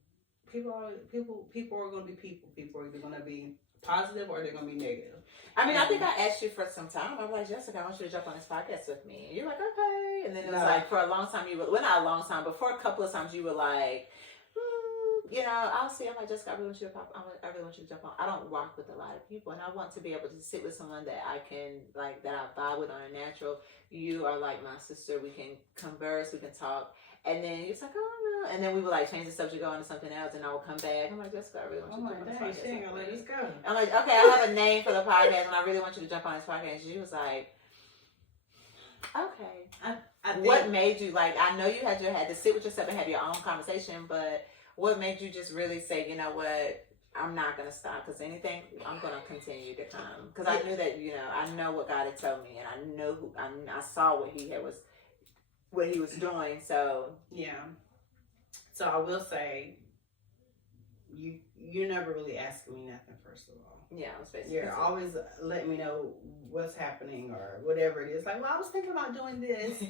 people are going to be people. People are either going to be positive or they're going to be negative. I mean, I think I asked you for some time. I'm like, Jessica, I want you to jump on this podcast with me. And you're like, okay. And then it was like, for a long time, not a long time, but for a couple of times, you were like, I'll see. I'm like, Jessica, I really want you to jump on. I don't walk with a lot of people, and I want to be able to sit with someone that I can, like, that I vibe with on a natural. You are like my sister. We can converse. We can talk. And then it's like, oh, no. And then we would, like, change the subject, go into something else, and I will come back. I'm like, Jessica, I really want you to jump on this podcast. She ain't gonna let us go. I'm like, okay, I have a name for the podcast, and I really want you to jump on this podcast. And she was like, okay. I think, what made you, like, I know you had to sit with yourself and have your own conversation, but what made you just really say, you know what, I'm not going to stop, because anything, I'm going to continue to come. Because I knew that, I know what God had told me, and I know I saw what he was doing, so. Yeah. So I will say, you're never really asking me nothing, first of all. Yeah, I was basically. You're always letting me know what's happening or whatever it is. Like, well, I was thinking about doing this.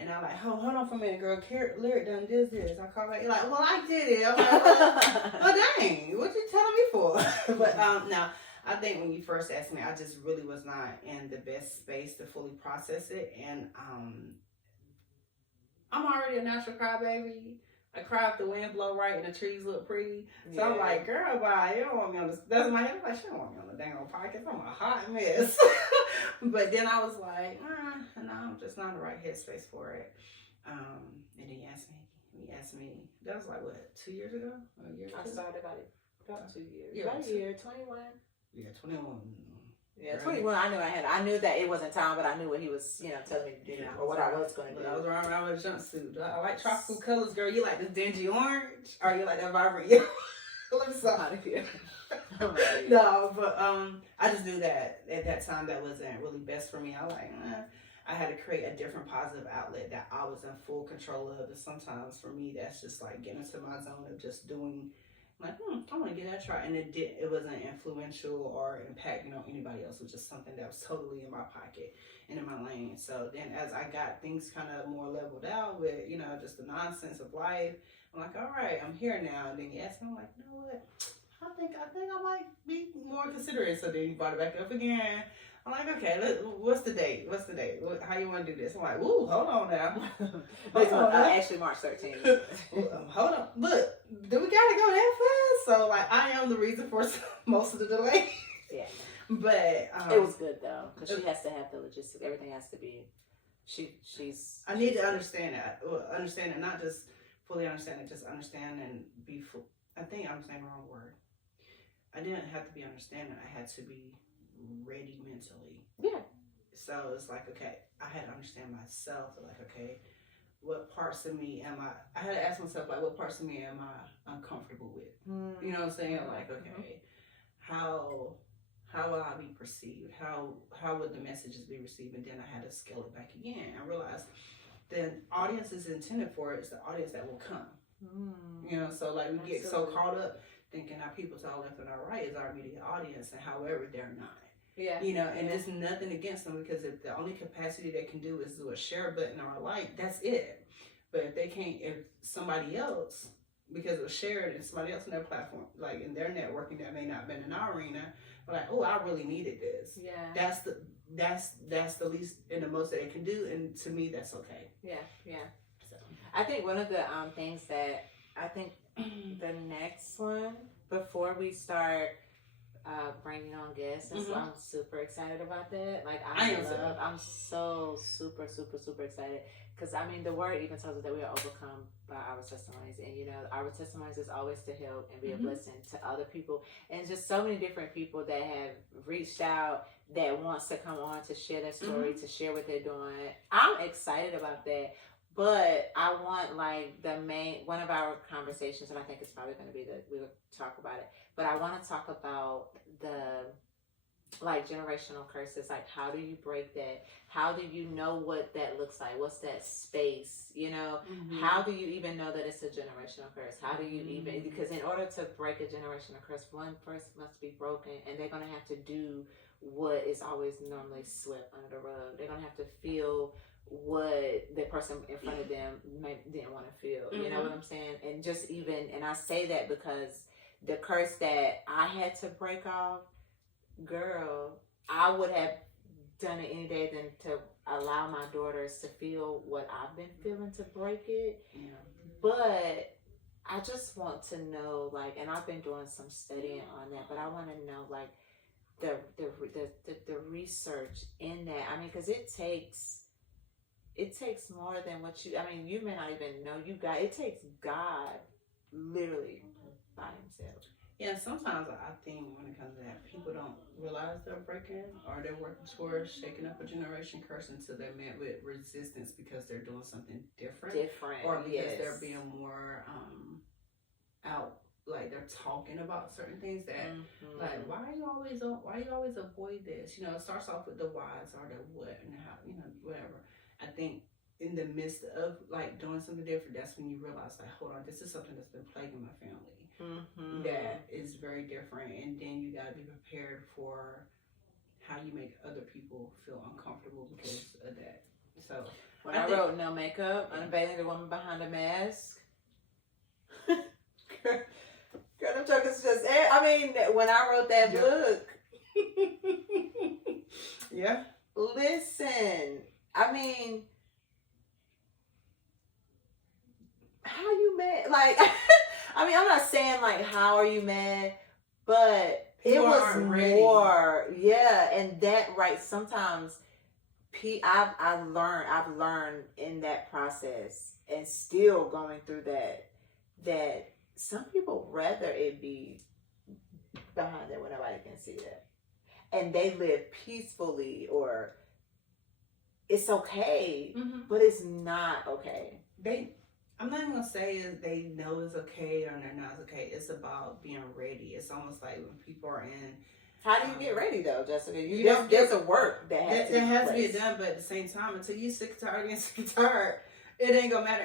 And I'm like, hold on for a minute, girl. Lyric done this. I call back. You're like, well, I did it. I'm like, well, dang, what you telling me for? But no, I think when you first asked me, I just really was not in the best space to fully process it. And I'm already a natural crybaby. I cry if the wind blow right and the trees look pretty. So I'm like, girl, bye. You don't want me on this. That's in my head. I'm like, she don't want me on the dang old podcast. I'm a hot mess. But then I was like, no, I'm just not in the right headspace for it. And then you asked me, that was like, what, 2 years ago? Or a year I started about 2 years. Yeah, about a year, 21. Yeah, 21. Yeah, 21. I knew that it wasn't time, but I knew what he was, telling me to do, or what I was going to do. I was running around with a jumpsuit. I like tropical colors, girl. You like this dingy orange, or you like that vibrant yellow? Let me stop out of here. No, but I just knew that at that time that wasn't really best for me. I was like, I had to create a different positive outlet that I was in full control of. And sometimes for me, that's just like getting into my zone of just doing. Like, I want to give that a try. And it wasn't influential or impacting on anybody else. It was just something that was totally in my pocket and in my lane. So then as I got things kind of more leveled out with, just the nonsense of life, I'm like, all right, I'm here now. And then you ask me, I'm like, you know what? I think I might be more considerate. So then you brought it back up again. I'm like, okay, what's the date? How you want to do this? I'm like, ooh, hold on now. Actually, March 13th. Hold on. Look, do we gotta go that fast? So, like, I am the reason for most of the delay. Yeah. But it was good though, because she has to have the logistics. Everything has to be. She's. I need to understand that. Understand it, not just fully understand it. Just understand and be full. I think I'm saying the wrong word. I didn't have to be understanding. I had to be ready mentally. Yeah. So it's like, okay, I had to understand myself. Like, okay, what parts of me am I had to ask myself, like, what parts of me am I uncomfortable with? Mm-hmm. You know what I'm saying? Like, okay, how will I be perceived? How would the messages be received? And then I had to scale it back again. I realized the audience is intended for it. It's the audience that will come. Mm. You know, so like we get so caught up thinking our people to our left and our right is our immediate audience, and however they're not. Yeah. You know, and it's nothing against them, because if the only capacity they can do is do a share button or a like, that's it. But if they can't, if somebody else, because it was shared and somebody else on their platform, like in their networking that may not have been in our arena, but like, oh, I really needed this. Yeah. That's the least and the most that they can do, and to me, that's okay. Yeah, yeah. So I think one of the things that I think the next one before we start bringing on guests, and so I'm super excited about that. Like I'm so super excited, because I mean the word even tells us that we are overcome by our testimonies, and you know our testimonies is always to help and be a blessing to other people, and just so many different people that have reached out that wants to come on to share their story, to share what they're doing. I'm excited about that. But I want, like, one of our conversations, and I think it's probably going to be we'll talk about it, but I want to talk about the, like, generational curses. Like, how do you break that? How do you know what that looks like? What's that space, you know? How do you even know that it's a generational curse? How do you even, because in order to break a generational curse, one first must be broken, and they're going to have to do what is always normally swept under the rug. They're going to have to feel what the person in front of them didn't want to feel. You know what I'm saying? And just even, and I say that because the curse that I had to break off, girl, I would have done it any day than to allow my daughters to feel what I've been feeling to break it. Yeah. But I just want to know, like, and I've been doing some studying on that, but I want to know, like, the research in that. I mean, because it takes more than what you may not even know it takes God literally by himself. Yeah, sometimes I think when it comes to that, people don't realize they're breaking or they're working towards shaking up a generation curse until they're met with resistance because they're doing something different. Or because they're being more out, like they're talking about certain things that like, why you always avoid this? You know, it starts off with the whys or the what and how, you know, whatever. I think in the midst of like doing something different, that's when you realize, like, hold on, this is something that's been plaguing my family that is very different, and then you gotta be prepared for how you make other people feel uncomfortable because of that. So when I wrote No Makeup, Unveiling the Woman Behind a Mask, girl, them jokers just, I mean, when I wrote that book, yeah, listen, I mean, how you mad? Like, I mean, I'm not saying like how are you mad, but it was more, and that right. Sometimes, I've learned in that process, and still going through that some people rather it be behind them when nobody can see that, and they live peacefully, or it's okay, but it's not okay. I'm not even gonna say they know it's okay or they're not okay. It's about being ready. It's almost like when people are in. How do you get ready though, Jessica? There's a work that has to be done, but at the same time, until you sick tired, it ain't gonna matter.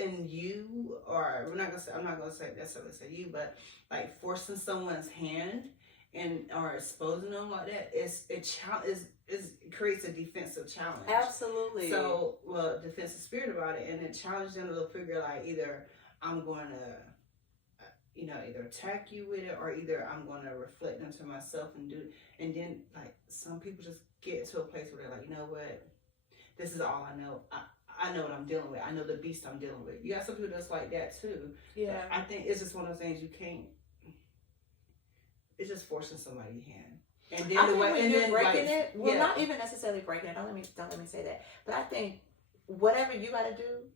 And you, or I'm not gonna say necessarily say you, but like forcing someone's hand or exposing them like that, it creates a defensive challenge. Absolutely. So, defensive spirit about it, and it challenged them to figure like either I'm going to, either attack you with it, or either I'm going to reflect into myself and do, and then like some people just get to a place where they're like, you know what, this is all I know. I know what I'm dealing with. I know the beast I'm dealing with. You got some people that's like that too. Yeah. But I think it's just one of those things you can't. It's just forcing somebody's hand. And then the way, when and you're then breaking it, well, not even necessarily breaking it. Don't let me say that. But I think whatever you got to do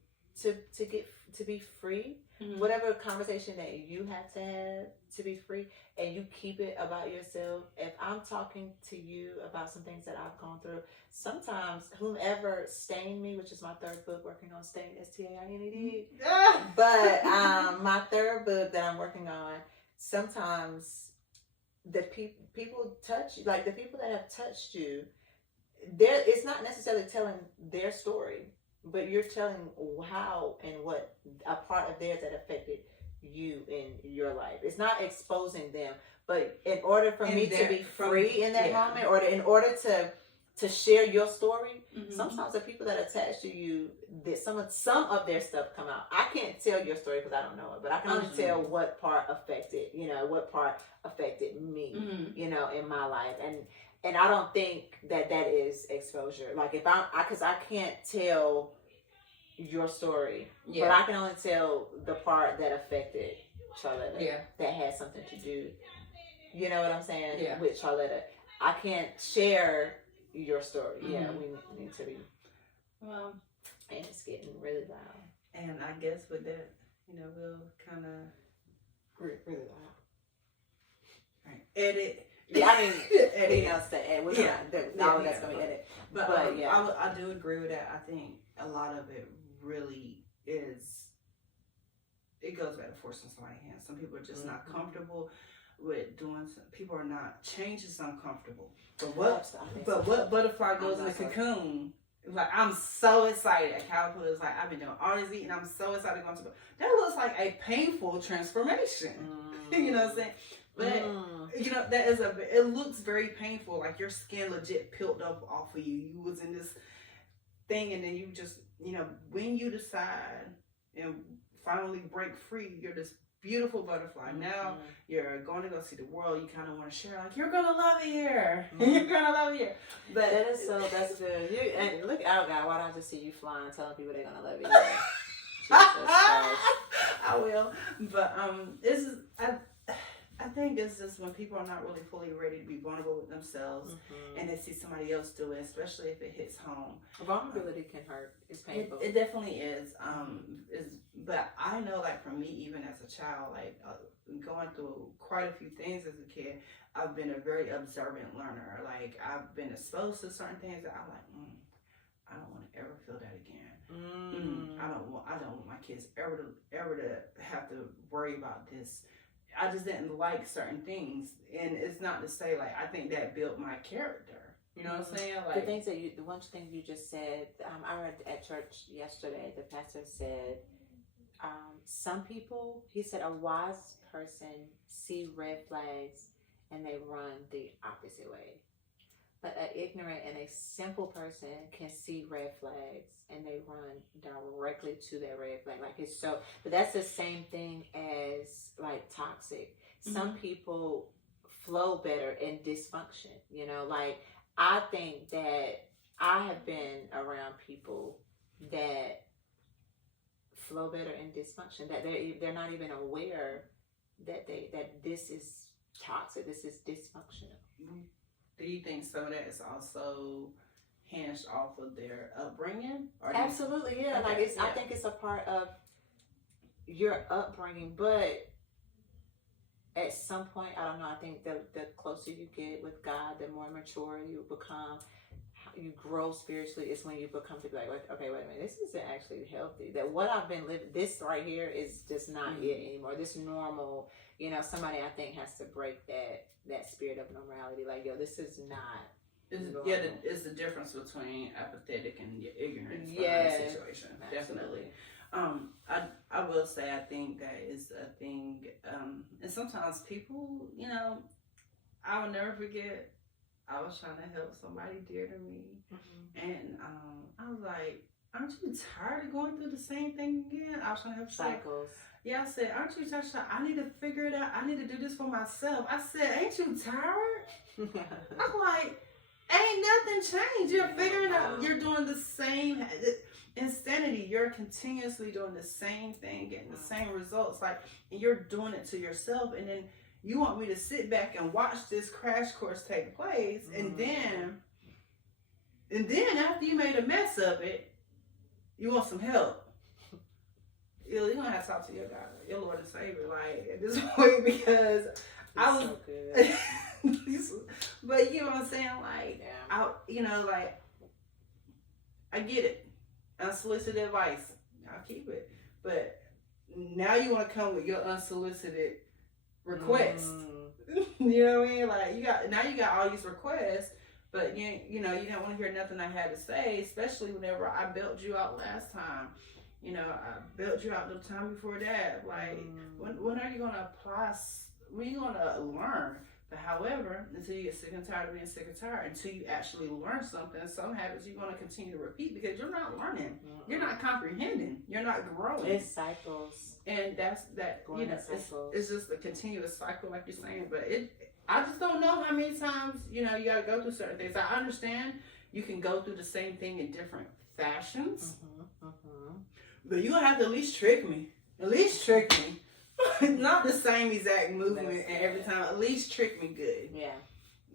to be free, whatever conversation that you have to be free, and you keep it about yourself. If I'm talking to you about some things that I've gone through, sometimes whomever stained me, which is my third book, working on Stained, STAINED. But my third book that I'm working on, sometimes the people touch you, like the people that have touched you, it's not necessarily telling their story, but you're telling how and what a part of theirs that affected you in your life. It's not exposing them, but in order for me to be free in that moment, or in order to share your story, sometimes the people that attach to you, that some of their stuff come out. I can't tell your story because I don't know it, but I can only tell what part affected, what part affected me, in my life. And I don't think that is exposure. Like if because I can't tell your story, but I can only tell the part that affected Charlotta, that had something to do, you know what I'm saying, with Charlotta. I can't share your story. We need to be. Well, and it's getting really loud. And I guess with that, we'll kind of really loud. Right. Edit. Yeah, I mean, anything else to add? All of that's gonna be edited. But yeah, I do agree with that. I think a lot of it really is. It goes back to forcing somebody's hand. Some people are just not comfortable with doing. People are not. Change is uncomfortable. But what butterfly goes in the cocoon? Like, I'm so excited. A caterpillar is like, I've been doing all this eating. I'm so excited going to go. That looks like a painful transformation. You know what I'm saying? But that is it looks very painful. Like your skin legit peeled up off of you. You was in this thing, and then you just, when you decide and finally break free, you're this beautiful butterfly. Now you're going to go see the world. You kind of want to share, like, you're gonna love it here. You're gonna love it here. But that's good. And look out, guy. Why don't I just see you flying, telling people they're gonna love it here? I will. But I think it's just when people are not really fully ready to be vulnerable with themselves, and they see somebody else do it, especially if it hits home. Vulnerability can hurt. It's painful. It definitely is. But I know, like, for me, even as a child, like going through quite a few things as a kid, I've been a very observant learner. Like, I've been exposed to certain things that I'm like, I don't want to ever feel that again. I don't want my kids ever to have to worry about this. I just didn't like certain things, and it's not to say, like, I think that built my character. You know what I'm saying? Like, the one thing you just said, I heard at church yesterday, the pastor said, some people, he said, a wise person see red flags and they run the opposite way. But an ignorant and a simple person can see red flags and they run directly to that red flag. Like, it's so, but that's the same thing as, like, toxic. Some people flow better in dysfunction. Like, I think that I have been around people that flow better in dysfunction, that they're not even aware that this is toxic, this is dysfunctional. Do you think some of that is also hinged off of their upbringing? Absolutely, yeah. Okay. Like, I think it's a part of your upbringing, but at some point, I don't know, I think the closer you get with God, the more mature you become, you grow spiritually, is when you become to be like, okay, wait a minute, this isn't actually healthy. That what I've been living, this right here is just not it anymore. This normal, somebody I think has to break that spirit of normality. Like, yo, this is not. It's the difference between apathetic and ignorance behind the situation. Definitely. I will say, I think that is a thing, and sometimes people, I will never forget, I was trying to help somebody dear to me, and I was like, aren't you tired of going through the same thing again? I was trying to help cycles. Yeah, I said, aren't you tired? I need to figure it out. I need to do this for myself. I said, ain't you tired? I'm like, ain't nothing changed. You're figuring out, you're doing the same insanity. You're continuously doing the same thing, getting the same results. Like, and you're doing it to yourself. And then you want me to sit back and watch this crash course take place. And then after you made a mess of it, you want some help. You're gonna have to talk to your God, your Lord and Savior, like at this point, because I was. So good. But you know what I'm saying, like, I get it. Unsolicited advice, I'll keep it. But now you want to come with your unsolicited request. You know what I mean? Like you got all these requests, but you don't want to hear nothing I had to say, especially whenever I built you out last time. I built you out the time before that. Like, when are you going to apply? When are you going to learn? But however, until you get sick and tired of being sick and tired, until you actually learn something, some habits you're going to continue to repeat because you're not learning. You're not comprehending. You're not growing. It's cycles. And that's that, it's just a continuous cycle, like you're saying. But I just don't know how many times, you got to go through certain things. I understand you can go through the same thing in different fashions. But you're going to have to at least trick me. At least trick me. Not the same exact movement and every time. At least trick me good. Yeah.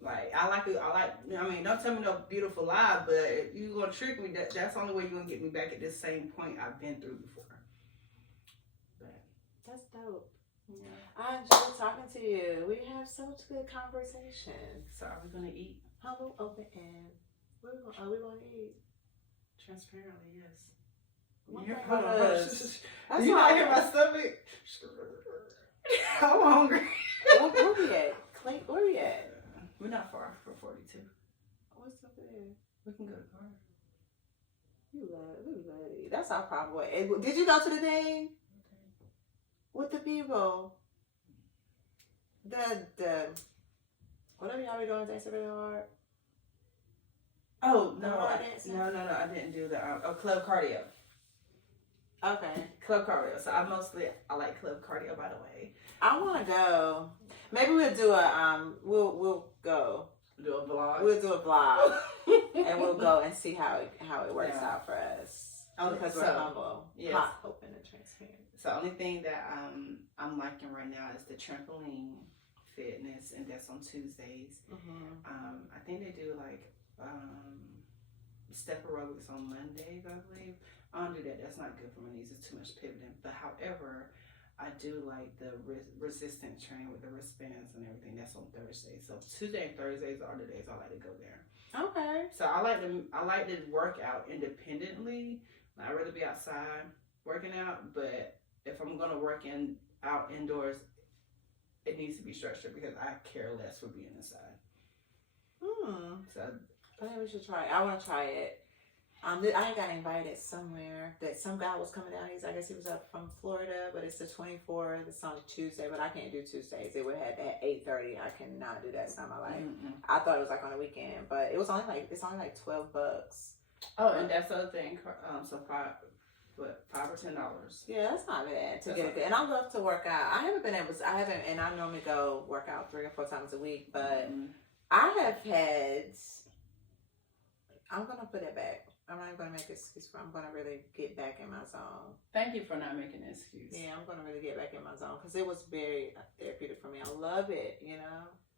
Like, don't tell me no beautiful lie, but if you're going to trick me, that's the only way you're going to get me back at this same point I've been through before. But that's dope. Yeah. I enjoyed talking to you. We have such good conversation. So are we going to eat? Humble, open, and are we going to eat? Transparently, yes. You not hear my stomach? I'm hungry. Where we at? Clink, where we at? We're not far from 42. What's up there? We can go to the car. You love it. That's our problem. Did you go to the thing? With the people? The whatever y'all be doing, dancing really hard. Oh, no, I didn't do that. Club cardio. Okay. Club cardio. So I like club cardio, by the way. I want to go. Maybe we'll do we'll go. Do a vlog? We'll do a vlog. And we'll go and see how it works out for us. Because we're humble. Yes. Hot, open, and transparent. So the only thing that I'm liking right now is the trampoline fitness, and that's on Tuesdays. I think they do like step aerobics on Mondays, I believe. I don't do that. That's not good for my knees. It's too much pivoting. But however, I do like the resistance training with the wristbands and everything. That's on Thursdays. So Tuesday and Thursdays are the days I like to go there. Okay. So I like to work out independently. I'd rather be outside working out, but if I'm gonna work out indoors, it needs to be structured because I care less for being inside. So I think we should try it. I want to try it. I got invited somewhere that some guy was coming down. I guess he was up from Florida, but it's the 24th. It's on Tuesday, but I can't do Tuesdays. It would have at 8:30. I cannot do that time of my life. I thought it was like on a weekend, but it's only like $12. Oh, and that's the other thing. So $5 or $10. Yeah, that's not bad to get it. And I love to work out. I normally go work out 3 or 4 times a week, but I have had. I'm gonna put it back. I'm not going to make an excuse for it. I'm going to really get back in my zone. Thank you for not making an excuse. Yeah, I'm going to really get back in my zone because it was very therapeutic for me. I love it,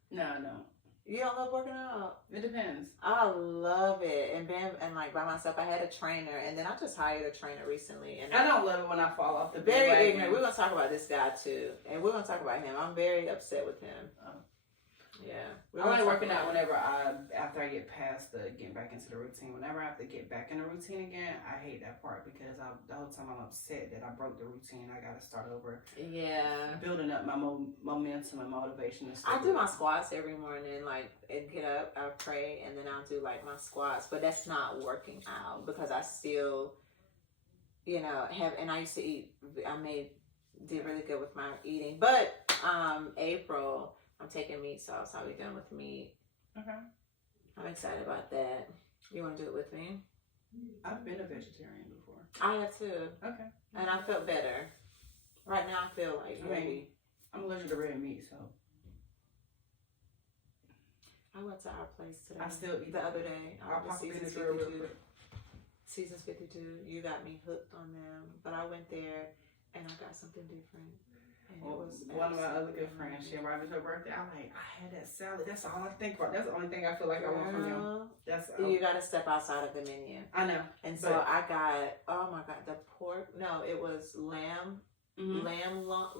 No, I don't. You don't love working out? It depends. I love it. And like by myself, I had a trainer, and then I just hired a trainer recently. And I don't love it when I fall off the bed. Very ignorant. We're going to talk about this guy too. And we're going to talk about him. I'm very upset with him. Yeah. I like working out after I get past getting back into the routine. Whenever I have to get back in the routine again, I hate that part because the whole time I'm upset that I broke the routine. I got to start over. Yeah. Building up my momentum and motivation. I do my squats every morning, and get up, I pray, and then I'll do my squats. But that's not working out because I still, and I used to eat. Did really good with my eating, but April. I'm taking meat sauce. I'll be done with meat. Okay. I'm excited about that. You want to do it with me? I've been a vegetarian before. I have too. Okay. And I felt better. Right now I feel like ready. I'm allergic to red meat, so. I went to our place today. I still eat the other day. I'll pop in the grill real quick. Seasons 52. You got me hooked on them. But I went there and I got something different. And Well, it was one of my other good friends, she invited me to her birthday. I'm like, I had that salad. That's all I think about. That's the only thing I feel like I want from him. That's you got to step outside of the menu. I know. And so I got, oh my God, the pork. No, it was lamb, lamb loin.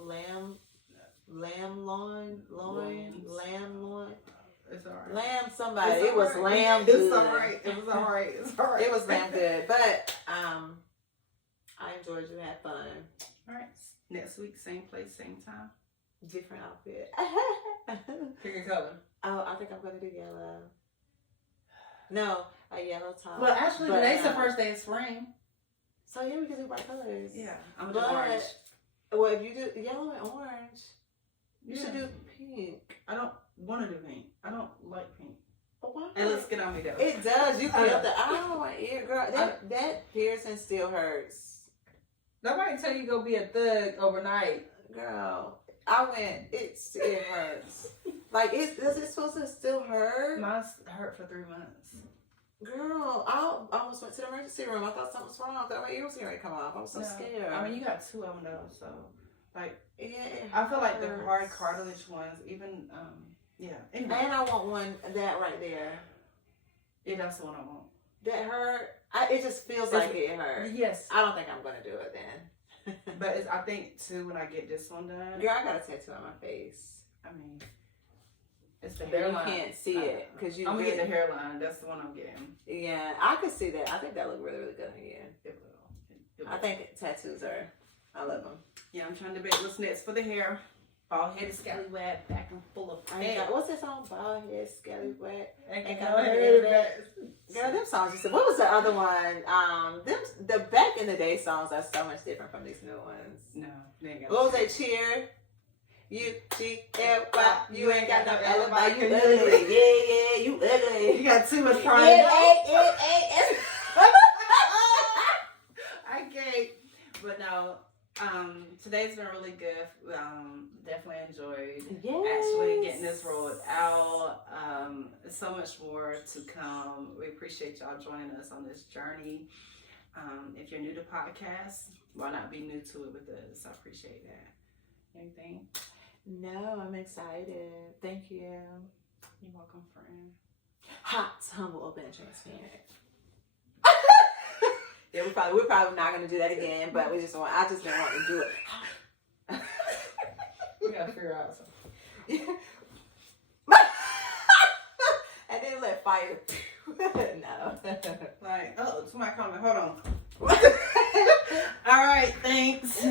It's all right. Lamb somebody. It was lamb good. It's all right. It was all right. It's all right. It was lamb good. But I enjoyed you. Had fun. All right. Next week, same place, same time. Different outfit. Pick a color. Oh, I think I'm going to do yellow. No, a yellow top. Well, actually, today's the first day of spring. So yeah, we can do bright colors. Yeah. I'm going to do orange. Well, if you do yellow and orange, you should do pink. I don't want to do pink. I don't like pink. But why? And let's get on me though. It does. You feel the my ear, girl. That piercing still hurts. Nobody tell you go be a thug overnight. Girl, I went. It hurts. Like, does it supposed to still hurt? Mine's hurt for 3 months. Girl, I almost went to the emergency room. I thought something was wrong. I thought my ear was going to come off. I was so scared. I mean, you got 2 of them though, so like, yeah. I feel like the hard cartilage ones, even yeah. Anyway. And I want one that right there. Yeah, that's the one I want. That hurt. It just feels like it hurt. Yes. I don't think I'm gonna do it then. But I think too, when I get this one done. Girl, I got a tattoo on my face. I mean, it's the hairline. You can't see it because you. I'm gonna get the hairline. That's the one I'm getting. Yeah, I could see that. I think that look really, really good on you. It will. I think tattoos are. I love them. Yeah, I'm trying to debate what's next for the hair. Bald headed scallywag, back and full of fat. What's that song? Bald head scallywag. Ain't got no hair. Girl, them songs you said. What was the other one? The back in the day songs are so much different from these new ones. No, they ain't got. What was that? Cheer. U-G-L-Y. You ain't got no alibi. You ugly. Yeah, you ugly. You got too much pride. I can't. But no. Today's been really good. Definitely enjoyed actually getting this rolled out. So much more to come. We appreciate y'all joining us on this journey. If you're new to podcasts, why not be new to it with us? I appreciate that. Anything? No, I'm excited. Thank you. You're welcome, friend. Hot, humble, open, and transparent. Yeah, we're probably not gonna do that again, but I just didn't want to do it. We gotta figure out something. And then let fire. No. Like, oh, somebody coming. Hold on. All right, thanks.